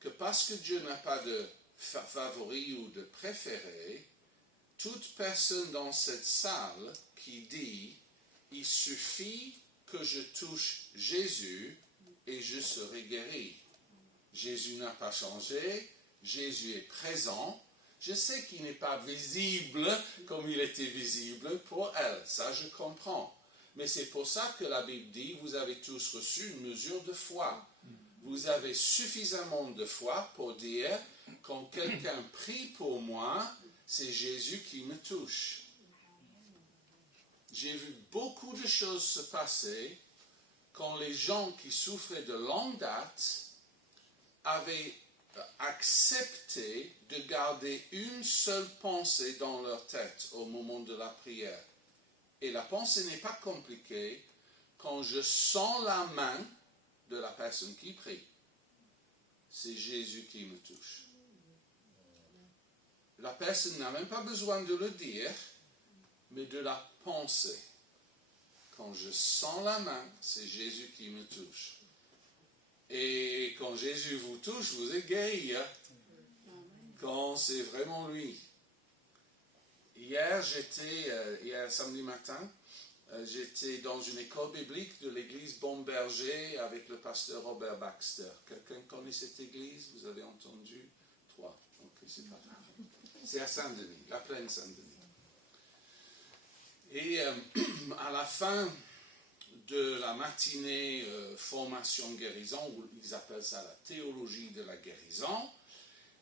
que parce que Dieu n'a pas de favori ou de préféré, toute personne dans cette salle qui dit « il suffit que je touche Jésus et je serai guéri ». Jésus n'a pas changé, Jésus est présent. Je sais qu'il n'est pas visible comme il était visible pour elle, ça je comprends. Mais c'est pour ça que la Bible dit, vous avez tous reçu une mesure de foi. Vous avez suffisamment de foi pour dire, quand quelqu'un prie pour moi, c'est Jésus qui me touche. J'ai vu beaucoup de choses se passer quand les gens qui souffraient de longue date avaient accepté de garder une seule pensée dans leur tête au moment de la prière. Et la pensée n'est pas compliquée quand je sens la main de la personne qui prie. C'est Jésus qui me touche. La personne n'a même pas besoin de le dire, mais de la penser. Quand je sens la main, c'est Jésus qui me touche. Et quand Jésus vous touche, vous êtes guéri. Hein? Quand c'est vraiment lui. Hier samedi matin, j'étais dans une école biblique de l'église Bon Berger avec le pasteur Robert Baxter. Quelqu'un connaît cette église? Vous avez entendu? 3. Ok, c'est pas grave. C'est à Saint-Denis, la plaine Saint-Denis. Et à la fin de la matinée formation guérison, ou ils appellent ça la théologie de la guérison,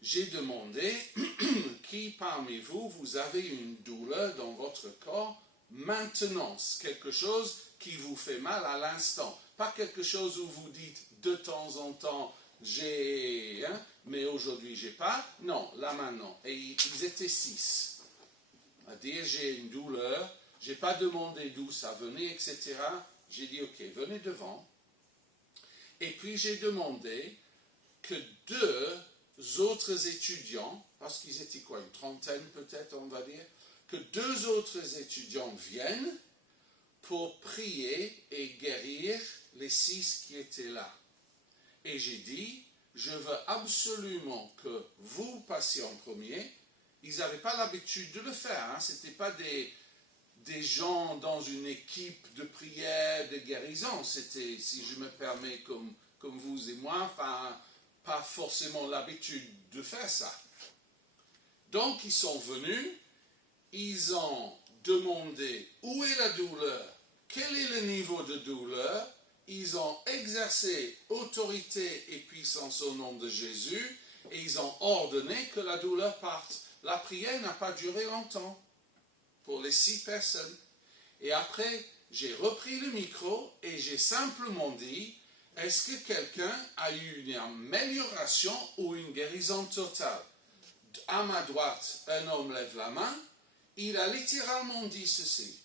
j'ai demandé qui parmi vous avez une douleur dans votre corps maintenant, quelque chose qui vous fait mal à l'instant, pas quelque chose où vous dites de temps en temps j'ai, mais aujourd'hui j'ai pas, non, là maintenant. Et ils étaient 6 à dire j'ai une douleur, j'ai pas demandé d'où ça venait, etc. J'ai dit ok, venez devant. Et puis j'ai demandé que 2 autres étudiants, parce qu'ils étaient quoi, une trentaine peut-être on va dire, que 2 autres étudiants viennent pour prier et guérir les 6 qui étaient là. Et j'ai dit, je veux absolument que vous passiez en premier. Ils n'avaient pas l'habitude de le faire, ce n'étaient pas des gens dans une équipe de prière, de guérison. C'était, si je me permets, comme vous et moi, enfin, pas forcément l'habitude de faire ça. Donc, ils sont venus, ils ont demandé où est la douleur, quel est le niveau de douleur, ils ont exercé autorité et puissance au nom de Jésus, et ils ont ordonné que la douleur parte. La prière n'a pas duré longtemps pour les 6 personnes. Et après, j'ai repris le micro et j'ai simplement dit, est-ce que quelqu'un a eu une amélioration ou une guérison totale? À ma droite, un homme lève la main, il a littéralement dit ceci.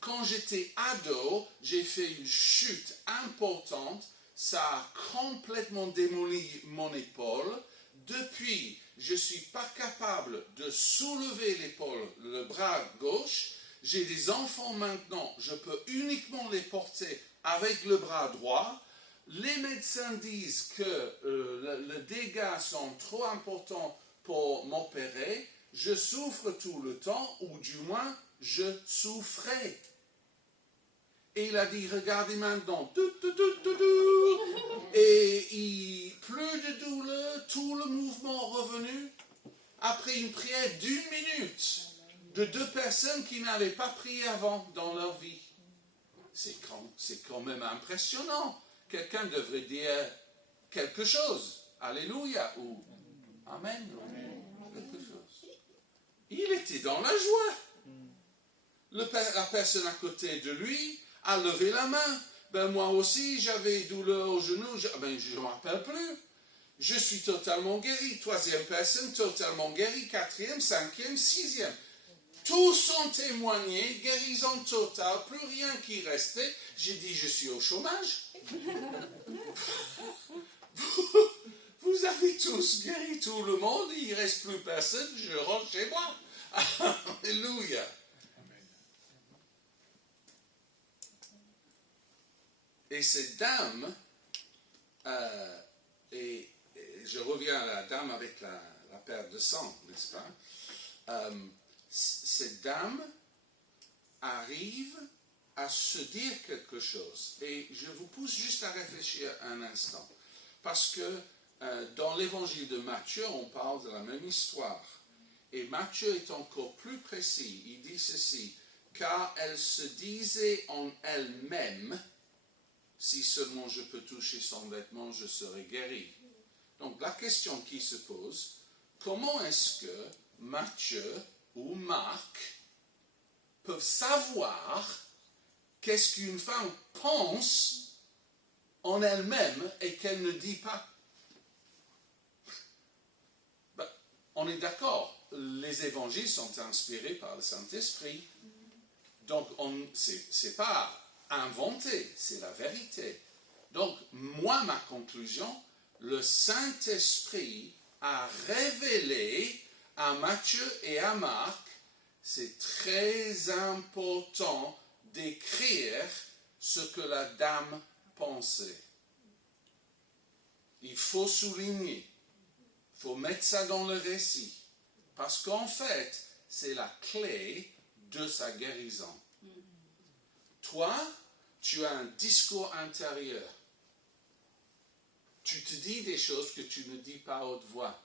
Quand j'étais ado, j'ai fait une chute importante, ça a complètement démoli mon épaule. Depuis, je ne suis pas capable de soulever l'épaule, le bras gauche. J'ai des enfants maintenant, je peux uniquement les porter avec le bras droit. Les médecins disent que les dégâts sont trop importants pour m'opérer, je souffre tout le temps, ou du moins, je souffrais. Et il a dit, regardez maintenant, et plus de douleur, tout le mouvement revenu, après une prière d'1 minute, de 2 personnes qui n'avaient pas prié avant dans leur vie. C'est quand même impressionnant. Quelqu'un devrait dire quelque chose. Alléluia ou Amen. Quelque chose. Il était dans la joie. La personne à côté de lui a levé la main. Ben moi aussi, j'avais douleur au genou. Je ne me rappelle plus. Je suis totalement guéri. 3e personne, totalement guéri. 4e, 5e, 6e. Tous ont témoigné, guérison totale, plus rien qui restait. J'ai dit, je suis au chômage. Vous avez tous guéri tout le monde, il ne reste plus personne, je rentre chez moi. Alléluia. Et cette dame, et je reviens à la dame avec la perte de sang, n'est-ce pas? Cette dame arrive à se dire quelque chose. Et je vous pousse juste à réfléchir un instant. Parce que dans l'évangile de Matthieu, on parle de la même histoire. Et Matthieu est encore plus précis. Il dit ceci, car elle se disait en elle-même, si seulement je peux toucher son vêtement, je serai guéri. Donc la question qui se pose, comment est-ce que Matthieu ou Marc peuvent savoir qu'est-ce qu'une femme pense en elle-même et qu'elle ne dit pas? Ben, on est d'accord, les évangiles sont inspirés par le Saint-Esprit. Donc, ce n'est pas inventé, c'est la vérité. Donc, moi, ma conclusion, le Saint-Esprit a révélé à Matthieu et à Marc, c'est très important d'écrire ce que la dame pensait. Il faut souligner, il faut mettre ça dans le récit, parce qu'en fait, c'est la clé de sa guérison. Toi, tu as un discours intérieur. Tu te dis des choses que tu ne dis pas à haute voix.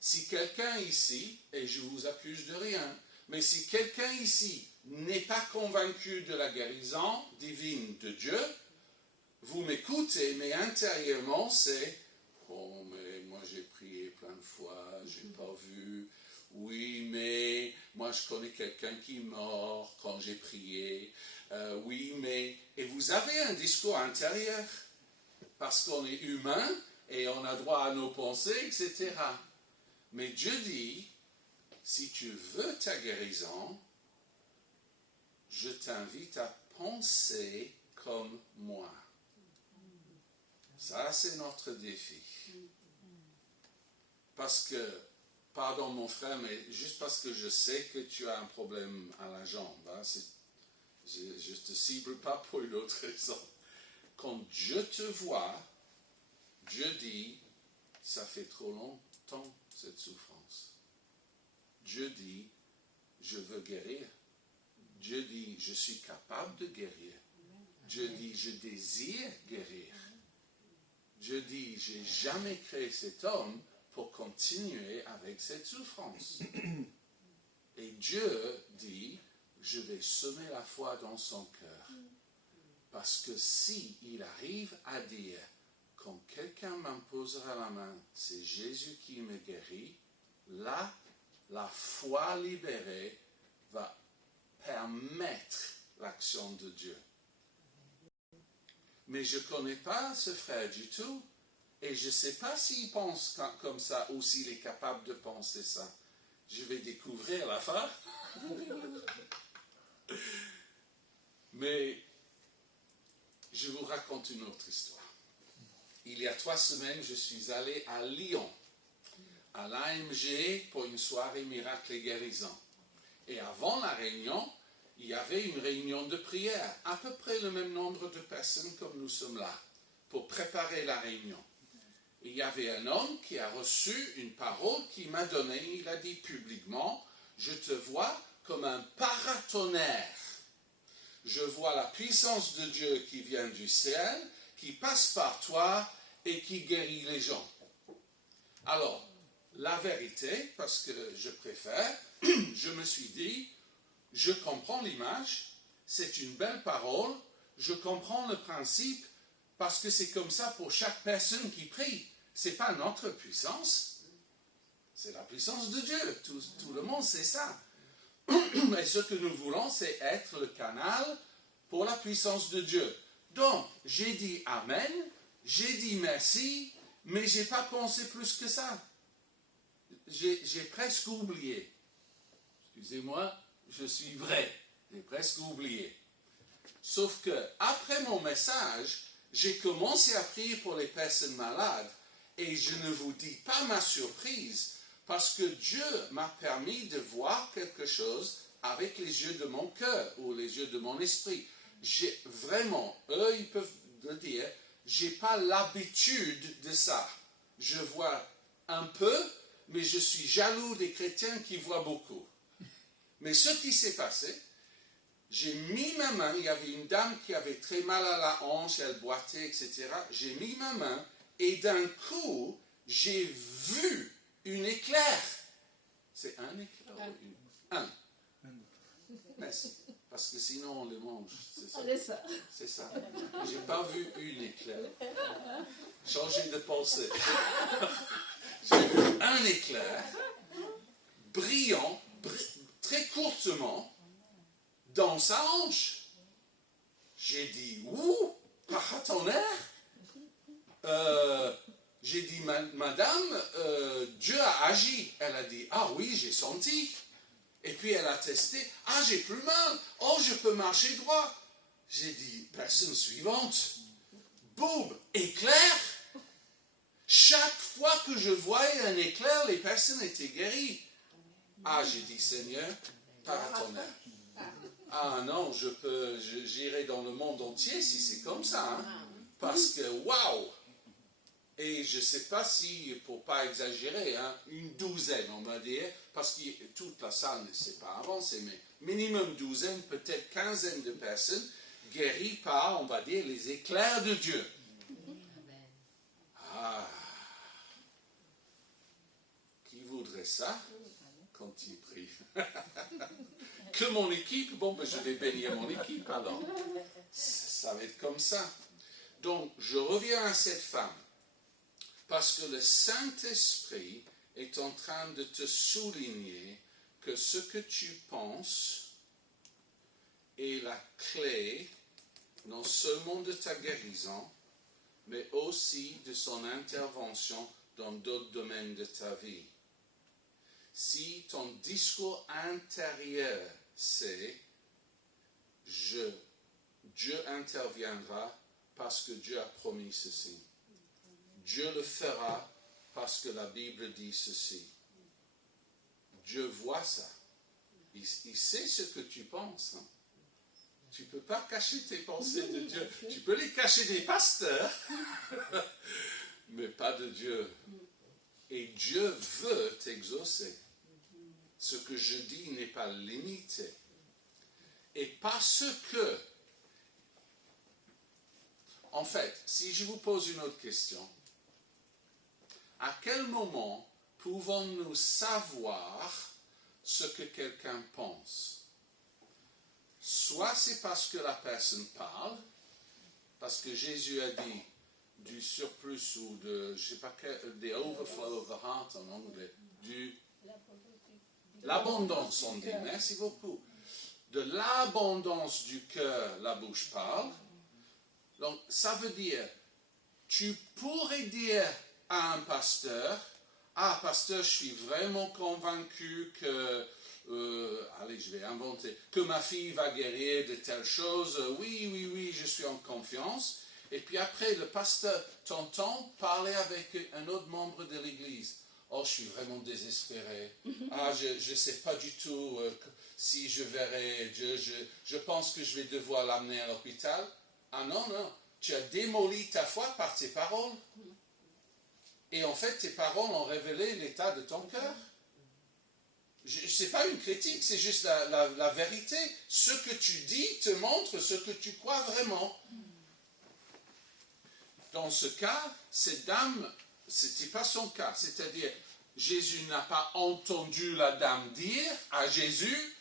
Si quelqu'un ici, et je vous accuse de rien, mais si quelqu'un ici n'est pas convaincu de la guérison divine de Dieu, vous m'écoutez, mais intérieurement c'est « Oh, mais moi j'ai prié plein de fois, j'ai pas vu. Oui, mais moi je connais quelqu'un qui est mort quand j'ai prié. Oui, mais... » Et vous avez un discours intérieur, parce qu'on est humain et on a droit à nos pensées, etc. Mais Dieu dit, si tu veux ta guérison, je t'invite à penser comme moi. Ça, c'est notre défi. Parce que, pardon mon frère, mais juste parce que je sais que tu as un problème à la jambe, hein, je ne te cible pas pour une autre raison. Quand Dieu te voit, Dieu dit, ça fait trop longtemps cette souffrance. Dieu dit, je veux guérir. Dieu dit, je suis capable de guérir. Dieu dit, je désire guérir. Dieu dit, je n'ai jamais créé cet homme pour continuer avec cette souffrance. Et Dieu dit, je vais semer la foi dans son cœur. Parce que si il arrive à dire, quand quelqu'un m'imposera la main, c'est Jésus qui me guérit, là, la foi libérée va permettre l'action de Dieu. Mais je ne connais pas ce frère du tout, et je ne sais pas s'il pense comme ça ou s'il est capable de penser ça. Je vais découvrir la fin. Mais je vous raconte une autre histoire. Il y a 3 semaines, je suis allé à Lyon, à l'AMG, pour une soirée miracle et guérison. Et avant la réunion, il y avait une réunion de prière, à peu près le même nombre de personnes comme nous sommes là, pour préparer la réunion. il y avait un homme qui a reçu une parole qu'il m'a donnée. Il a dit publiquement, je te vois comme un paratonnerre. Je vois la puissance de Dieu qui vient du ciel, qui passe par toi et qui guérit les gens. Alors, la vérité, parce que je préfère, je me suis dit, je comprends l'image, c'est une belle parole, je comprends le principe, parce que c'est comme ça pour chaque personne qui prie. Ce n'est pas notre puissance, c'est la puissance de Dieu. Tout le monde sait ça. Et ce que nous voulons, c'est être le canal pour la puissance de Dieu. Donc, j'ai dit Amen, j'ai dit merci, mais je n'ai pas pensé plus que ça. J'ai presque oublié. Excusez-moi, je suis vrai. J'ai presque oublié. Sauf que, après mon message, j'ai commencé à prier pour les personnes malades. Et je ne vous dis pas ma surprise, parce que Dieu m'a permis de voir quelque chose avec les yeux de mon cœur ou les yeux de mon esprit. J'ai vraiment, eux, ils peuvent le dire, j'ai pas l'habitude de ça. Je vois un peu, mais je suis jaloux des chrétiens qui voient beaucoup. Mais ce qui s'est passé, j'ai mis ma main, il y avait une dame qui avait très mal à la hanche, elle boitait, etc. J'ai mis ma main et d'un coup, j'ai vu une éclair. C'est un éclair? Un. Merci. Parce que sinon on le mange. C'est ça. C'est ça. C'est ça. J'ai pas vu une éclair. Changez de pensée. J'ai vu un éclair brillant, très courtement, dans sa hanche. J'ai dit, ouh, paratonnerre. J'ai dit, madame, Dieu a agi. Elle a dit, ah oui, j'ai senti. Et puis elle a testé, ah j'ai plus mal, oh je peux marcher droit. J'ai dit, personne suivante, boum, éclair. Chaque fois que je voyais un éclair, les personnes étaient guéries. Ah, j'ai dit, Seigneur, paratonnerre. Ah non, j'irai dans le monde entier si c'est comme ça. Hein? Parce que, waouh! Et je ne sais pas si, pour ne pas exagérer, hein, une douzaine, on va dire, parce que toute la salle ne s'est pas avancée, mais minimum douzaine, peut-être quinzaine de personnes guéries par, on va dire, les éclairs de Dieu. Ah! Qui voudrait ça quand il prie? Que mon équipe, bon, ben, je vais bénir mon équipe alors. Ça va être comme ça. Donc, je reviens à cette femme. Parce que le Saint-Esprit est en train de te souligner que ce que tu penses est la clé non seulement de ta guérison, mais aussi de son intervention dans d'autres domaines de ta vie. Si ton discours intérieur c'est Dieu interviendra parce que Dieu a promis ceci. Dieu le fera parce que la Bible dit ceci. Dieu voit ça. Il sait ce que tu penses. Hein. Tu ne peux pas cacher tes pensées de Dieu. Tu peux les cacher des pasteurs, mais pas de Dieu. Et Dieu veut t'exaucer. Ce que je dis n'est pas limité. Et parce que, en fait, si je vous pose une autre question, à quel moment pouvons-nous savoir ce que quelqu'un pense? Soit c'est parce que la personne parle, parce que Jésus a dit du surplus ou de, je ne sais pas quel, the overflow of the heart en anglais, l'abondance, on dit, merci beaucoup. De l'abondance du cœur, la bouche parle. Donc, ça veut dire, tu pourrais dire à un pasteur, ah, pasteur, je suis vraiment convaincu que, allez, je vais inventer, que ma fille va guérir de telle chose, oui, je suis en confiance. Et puis après, le pasteur t'entend parler avec un autre membre de l'église. Oh, je suis vraiment désespéré. Ah, je ne sais pas du tout si je verrai Dieu. Je pense que je vais devoir l'amener à l'hôpital. Ah non, tu as démoli ta foi par tes paroles. Et en fait, tes paroles ont révélé l'état de ton cœur. Ce n'est pas une critique, c'est juste la vérité. Ce que tu dis te montre ce que tu crois vraiment. Dans ce cas, cette dame, ce n'était pas son cas. C'est-à-dire, Jésus n'a pas entendu la dame dire à Jésus,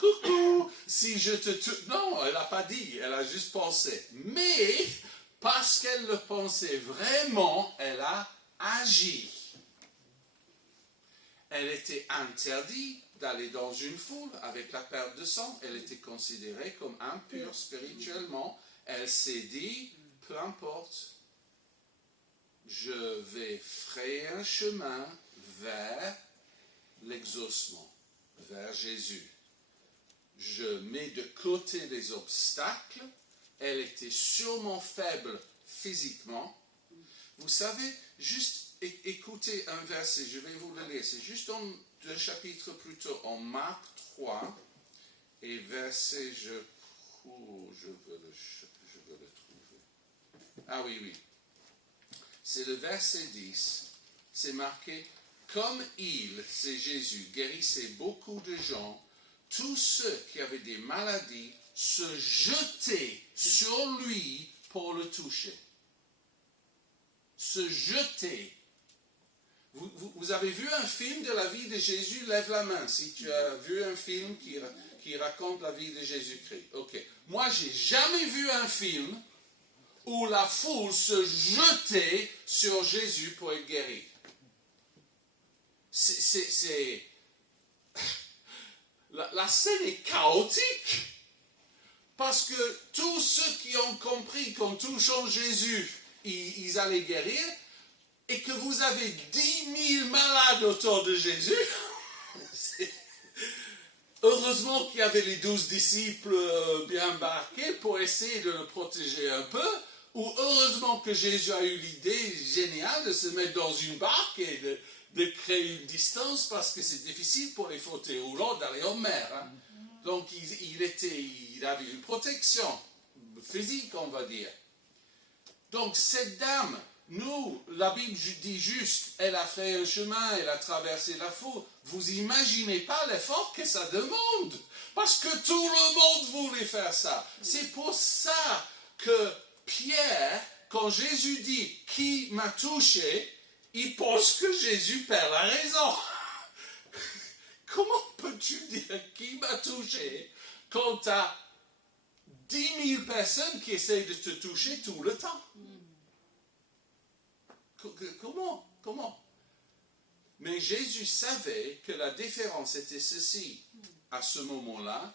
coucou, si je te tue. Non, elle n'a pas dit, elle a juste pensé. Mais, parce qu'elle le pensait vraiment, elle a agi. Elle était interdite d'aller dans une foule avec la perte de sang. Elle était considérée comme impure spirituellement. Elle s'est dit, peu importe, je vais frayer un chemin vers l'exaucement, vers Jésus. Je mets de côté les obstacles. Elle était sûrement faible physiquement. Vous savez, juste écoutez un verset, je vais vous le lire. C'est juste dans le chapitre plus tôt, en Marc 3, et verset, je veux le trouver. Ah oui. C'est le verset 10. C'est marqué, comme il, c'est Jésus, guérissait beaucoup de gens, tous ceux qui avaient des maladies se jetaient sur lui pour le toucher. Se jeter. Vous avez vu un film de la vie de Jésus? Lève la main si tu as vu un film qui raconte la vie de Jésus-Christ. Ok. Moi, j'ai jamais vu un film où la foule se jetait sur Jésus pour être guéri. La scène est chaotique. Parce que tous ceux qui ont compris qu'en touchant Jésus, ils allaient guérir, et que vous avez 10 000 malades autour de Jésus, heureusement qu'il y avait les 12 disciples bien embarqués pour essayer de le protéger un peu, ou heureusement que Jésus a eu l'idée géniale de se mettre dans une barque et de créer une distance, parce que c'est difficile pour les fauteuils roulants d'aller en mer. Hein. Donc il avait une protection physique, on va dire. Donc cette dame, nous, la Bible dit juste, elle a fait un chemin, elle a traversé la foule. Vous imaginez pas l'effort que ça demande. Parce que tout le monde voulait faire ça. C'est pour ça que Pierre, quand Jésus dit « Qui m'a touché ?», il pense que Jésus perd la raison. Comment peux-tu dire « Qui m'a touché ?» quand tu as 10 000 personnes qui essayent de te toucher tout le temps? Comment? Mais Jésus savait que la différence était ceci. À ce moment-là,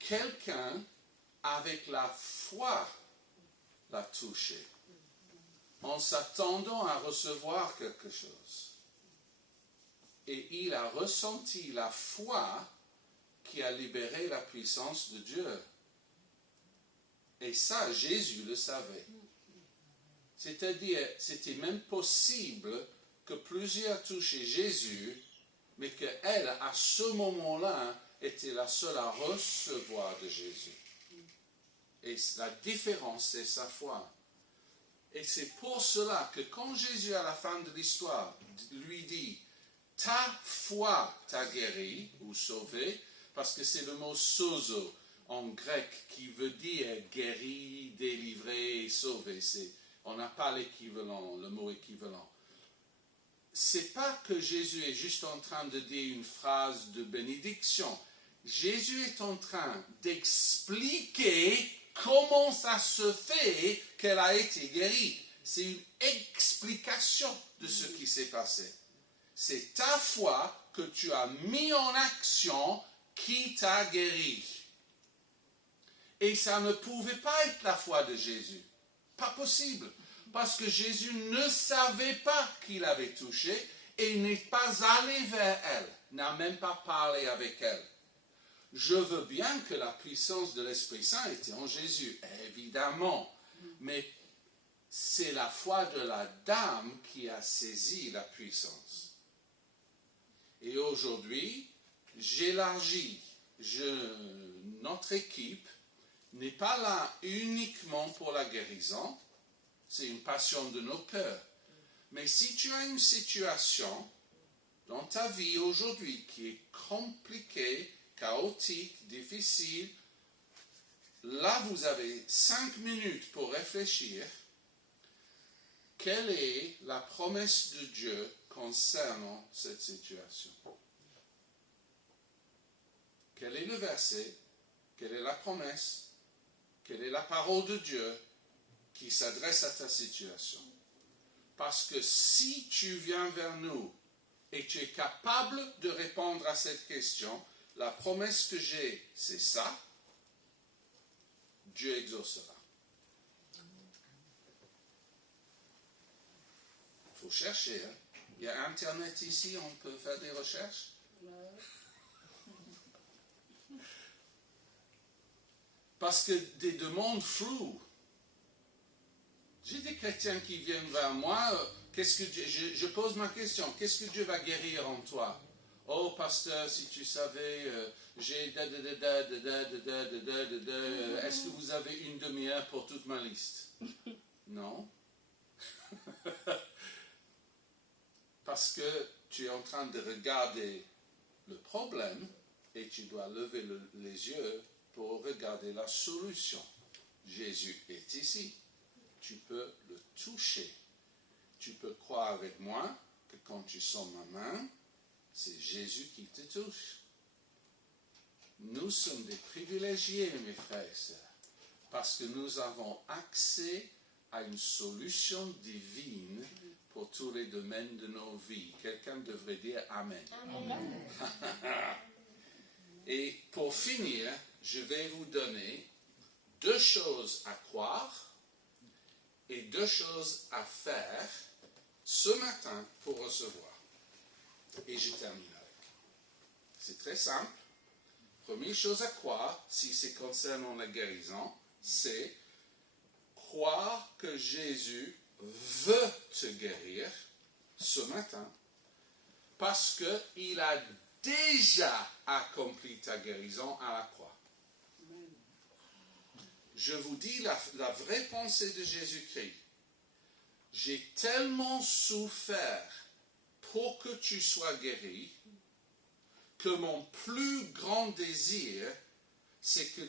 quelqu'un avec la foi l'a touché, en s'attendant à recevoir quelque chose. Et il a ressenti la foi qui a libéré la puissance de Dieu. Et ça, Jésus le savait. C'est-à-dire, c'était même possible que plusieurs touchaient Jésus, mais qu'elle, à ce moment-là, était la seule à recevoir de Jésus. Et la différence, c'est sa foi. Et c'est pour cela que quand Jésus, à la fin de l'histoire, lui dit « Ta foi t'a guéri ou sauvé », parce que c'est le mot « sozo » en grec qui veut dire « guéri, délivré, sauvé ». On n'a pas l'équivalent, le mot équivalent. C'est pas que Jésus est juste en train de dire une phrase de bénédiction. Jésus est en train d'expliquer comment ça se fait qu'elle a été guérie. C'est une explication de ce qui s'est passé. C'est ta foi que tu as mis en action qui t'a guéri. Et ça ne pouvait pas être la foi de Jésus. Pas possible. Parce que Jésus ne savait pas qu'il avait touché et n'est pas allé vers elle, n'a même pas parlé avec elle. Je veux bien que la puissance de l'Esprit Saint était en Jésus, évidemment. Mais c'est la foi de la dame qui a saisi la puissance. Et aujourd'hui, j'élargis. Notre équipe n'est pas là uniquement pour la guérison. C'est une passion de nos cœurs. Mais si tu as une situation dans ta vie aujourd'hui qui est compliquée, chaotique, difficile, là vous avez 5 minutes pour réfléchir. Quelle est la promesse de Dieu concernant cette situation? Quel est le verset? Quelle est la promesse? Quelle est la parole de Dieu qui s'adresse à ta situation? Parce que si tu viens vers nous et tu es capable de répondre à cette question, la promesse que j'ai, c'est ça, Dieu exaucera. Il faut chercher. Hein? Il y a Internet ici, on peut faire des recherches. Parce que des demandes floues. J'ai des chrétiens qui viennent vers moi, je pose ma question, qu'est-ce que Dieu va guérir en toi? Oh pasteur, si tu savais, j'ai est-ce que vous avez une demi-heure pour toute ma liste? Non. Parce que tu es en train de regarder le problème et tu dois lever les yeux pour regarder la solution. Jésus est ici. Tu peux le toucher. Tu peux croire avec moi que quand tu sens ma main, c'est Jésus qui te touche. Nous sommes des privilégiés, mes frères et sœurs, parce que nous avons accès à une solution divine pour tous les domaines de nos vies. Quelqu'un devrait dire Amen. Amen. Et pour finir, je vais vous donner 2 choses à croire et 2 choses à faire ce matin pour recevoir. Et je termine avec. C'est très simple. Première chose à croire, si c'est concernant la guérison, c'est croire que Jésus veut te guérir ce matin parce qu'il a déjà accompli ta guérison à la croix. Je vous dis la vraie pensée de Jésus-Christ. J'ai tellement souffert pour que tu sois guéri que mon plus grand désir, c'est que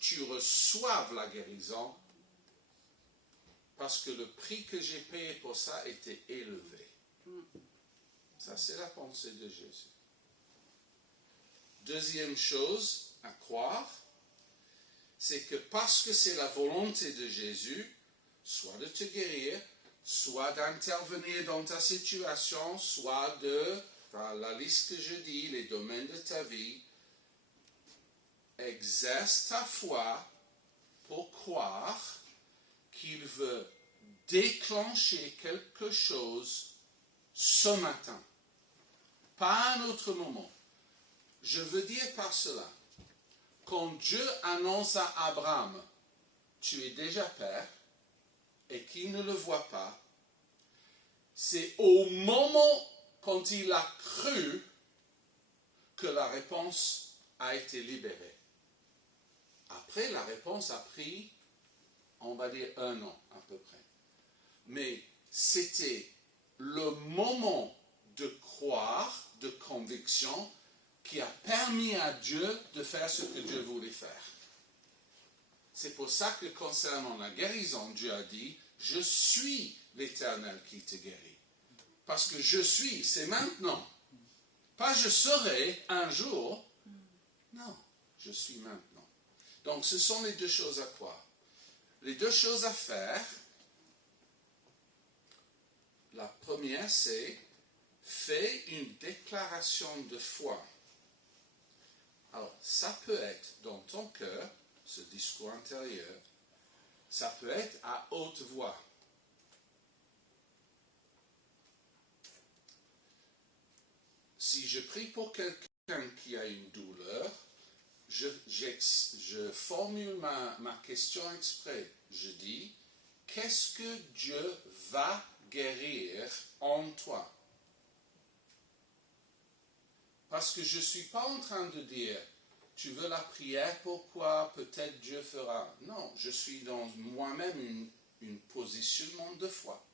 tu reçoives la guérison parce que le prix que j'ai payé pour ça était élevé. Ça, c'est la pensée de Jésus. Deuxième chose à croire, c'est que parce que c'est la volonté de Jésus, soit de te guérir, soit d'intervenir dans ta situation, soit la liste que je dis, les domaines de ta vie, exerce ta foi pour croire qu'il veut déclencher quelque chose ce matin, pas à un autre moment. Je veux dire par cela, quand Dieu annonce à Abraham, tu es déjà père, et qu'il ne le voit pas, c'est au moment quand il a cru que la réponse a été libérée. Après, la réponse a pris, on va dire, 1 an à peu près. Mais c'était le moment de croire, de conviction, qui a permis à Dieu de faire ce que Dieu voulait faire. C'est pour ça que concernant la guérison, Dieu a dit, je suis l'Éternel qui te guérit. Parce que je suis, c'est maintenant. Pas je serai un jour. Non, je suis maintenant. Donc ce sont les 2 choses à croire. Les 2 choses à faire, la première c'est, fais une déclaration de foi. Alors, ça peut être dans ton cœur, ce discours intérieur, ça peut être à haute voix. Si je prie pour quelqu'un qui a une douleur, je formule ma question exprès. Je dis, qu'est-ce que Dieu va guérir en toi? Parce que je ne suis pas en train de dire, tu veux la prière, pourquoi peut-être Dieu fera. Non, je suis dans moi-même une positionnement de foi.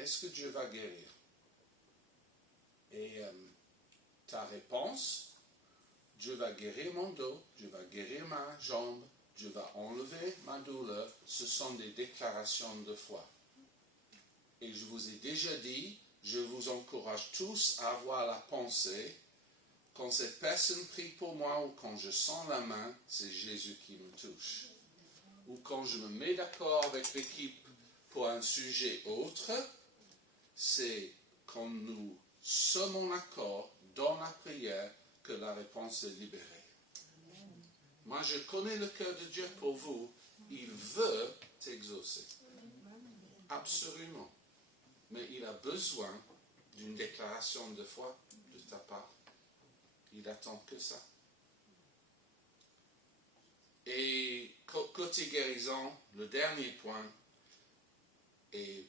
qu'est-ce que Dieu va guérir? Et ta réponse, Dieu va guérir mon dos, Dieu va guérir ma jambe, Dieu va enlever ma douleur, ce sont des déclarations de foi. Et je vous ai déjà dit, je vous encourage tous à avoir la pensée, quand cette personne prie pour moi ou quand je sens la main, c'est Jésus qui me touche. Ou quand je me mets d'accord avec l'équipe pour un sujet autre, c'est quand nous sommes en accord dans la prière que la réponse est libérée. Moi, je connais le cœur de Dieu pour vous. Il veut t'exaucer. Absolument. Mais il a besoin d'une déclaration de foi de ta part. Il attend que ça. Et côté guérison, le dernier point, et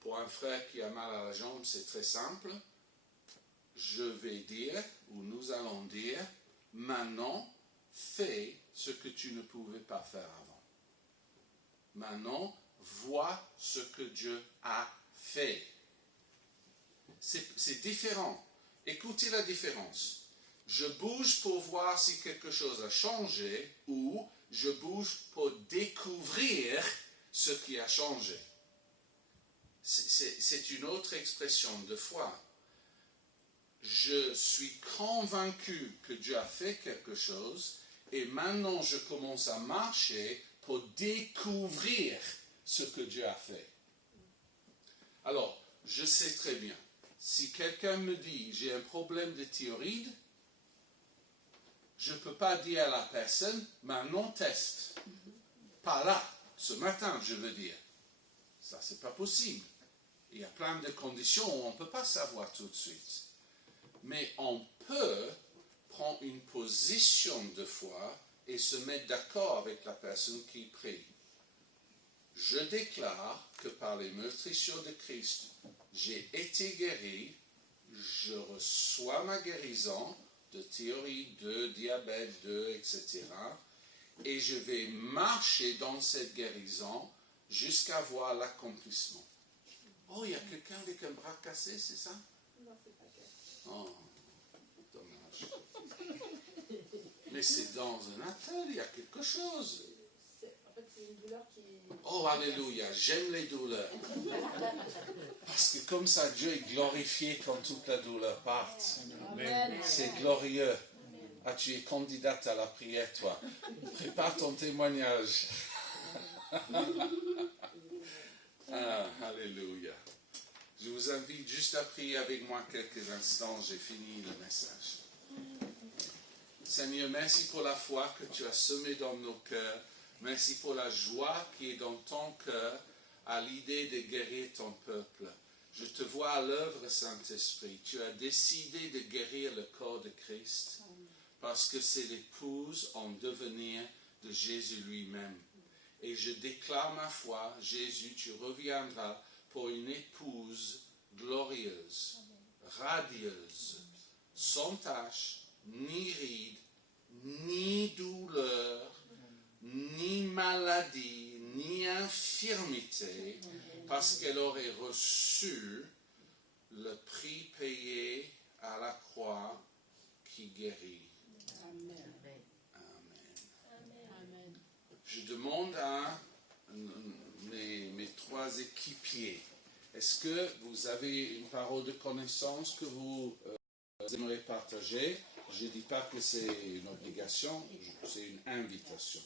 pour un frère qui a mal à la jambe, c'est très simple. Je vais dire, ou nous allons dire, maintenant, fais ce que tu ne pouvais pas faire avant. Maintenant, vois ce que Dieu a fait. C'est différent. Écoutez la différence. Je bouge pour voir si quelque chose a changé ou je bouge pour découvrir ce qui a changé. C'est une autre expression de foi. Je suis convaincu que Dieu a fait quelque chose et maintenant je commence à marcher pour découvrir ce que Dieu a fait. Alors, je sais très bien, si quelqu'un me dit j'ai un problème de thyroïde, je ne peux pas dire à la personne, maintenant teste. Pas là, ce matin, je veux dire. Ça, c'est pas possible. Il y a plein de conditions où on ne peut pas savoir tout de suite. Mais on peut prendre une position de foi et se mettre d'accord avec la personne qui prie. Je déclare que par les meurtrissures de Christ, j'ai été guéri, je reçois ma guérison, de thyroïde, de diabète, etc. Et je vais marcher dans cette guérison jusqu'à voir l'accomplissement. Oh, il y a quelqu'un avec un bras cassé, c'est ça? Non, c'est pas cassé. Oh, dommage. Mais c'est dans un atelier, il y a quelque chose. En fait, c'est une douleur qui... Oh, alléluia, j'aime les douleurs. Parce que comme ça, Dieu est glorifié quand toute la douleur part. Amen. C'est glorieux. Ah, tu es candidate à la prière, toi. Prépare ton témoignage. Ah, alléluia. Je vous invite juste à prier avec moi quelques instants. J'ai fini le message. Seigneur, merci pour la foi que tu as semée dans nos cœurs. Merci pour la joie qui est dans ton cœur à l'idée de guérir ton peuple. Je te vois à l'œuvre, Saint-Esprit. Tu as décidé de guérir le corps de Christ parce que c'est l'épouse en devenir de Jésus lui-même. Et je déclare ma foi, Jésus, tu reviendras pour une épouse glorieuse, radieuse, sans tache, ni ride, ni douleur, ni maladie, ni infirmité, parce qu'elle aurait reçu le prix payé à la croix qui guérit. Amen. Amen. Je demande à mes trois équipiers, est-ce que vous avez une parole de connaissance que vous aimeriez partager? Je ne dis pas que c'est une obligation, c'est une invitation.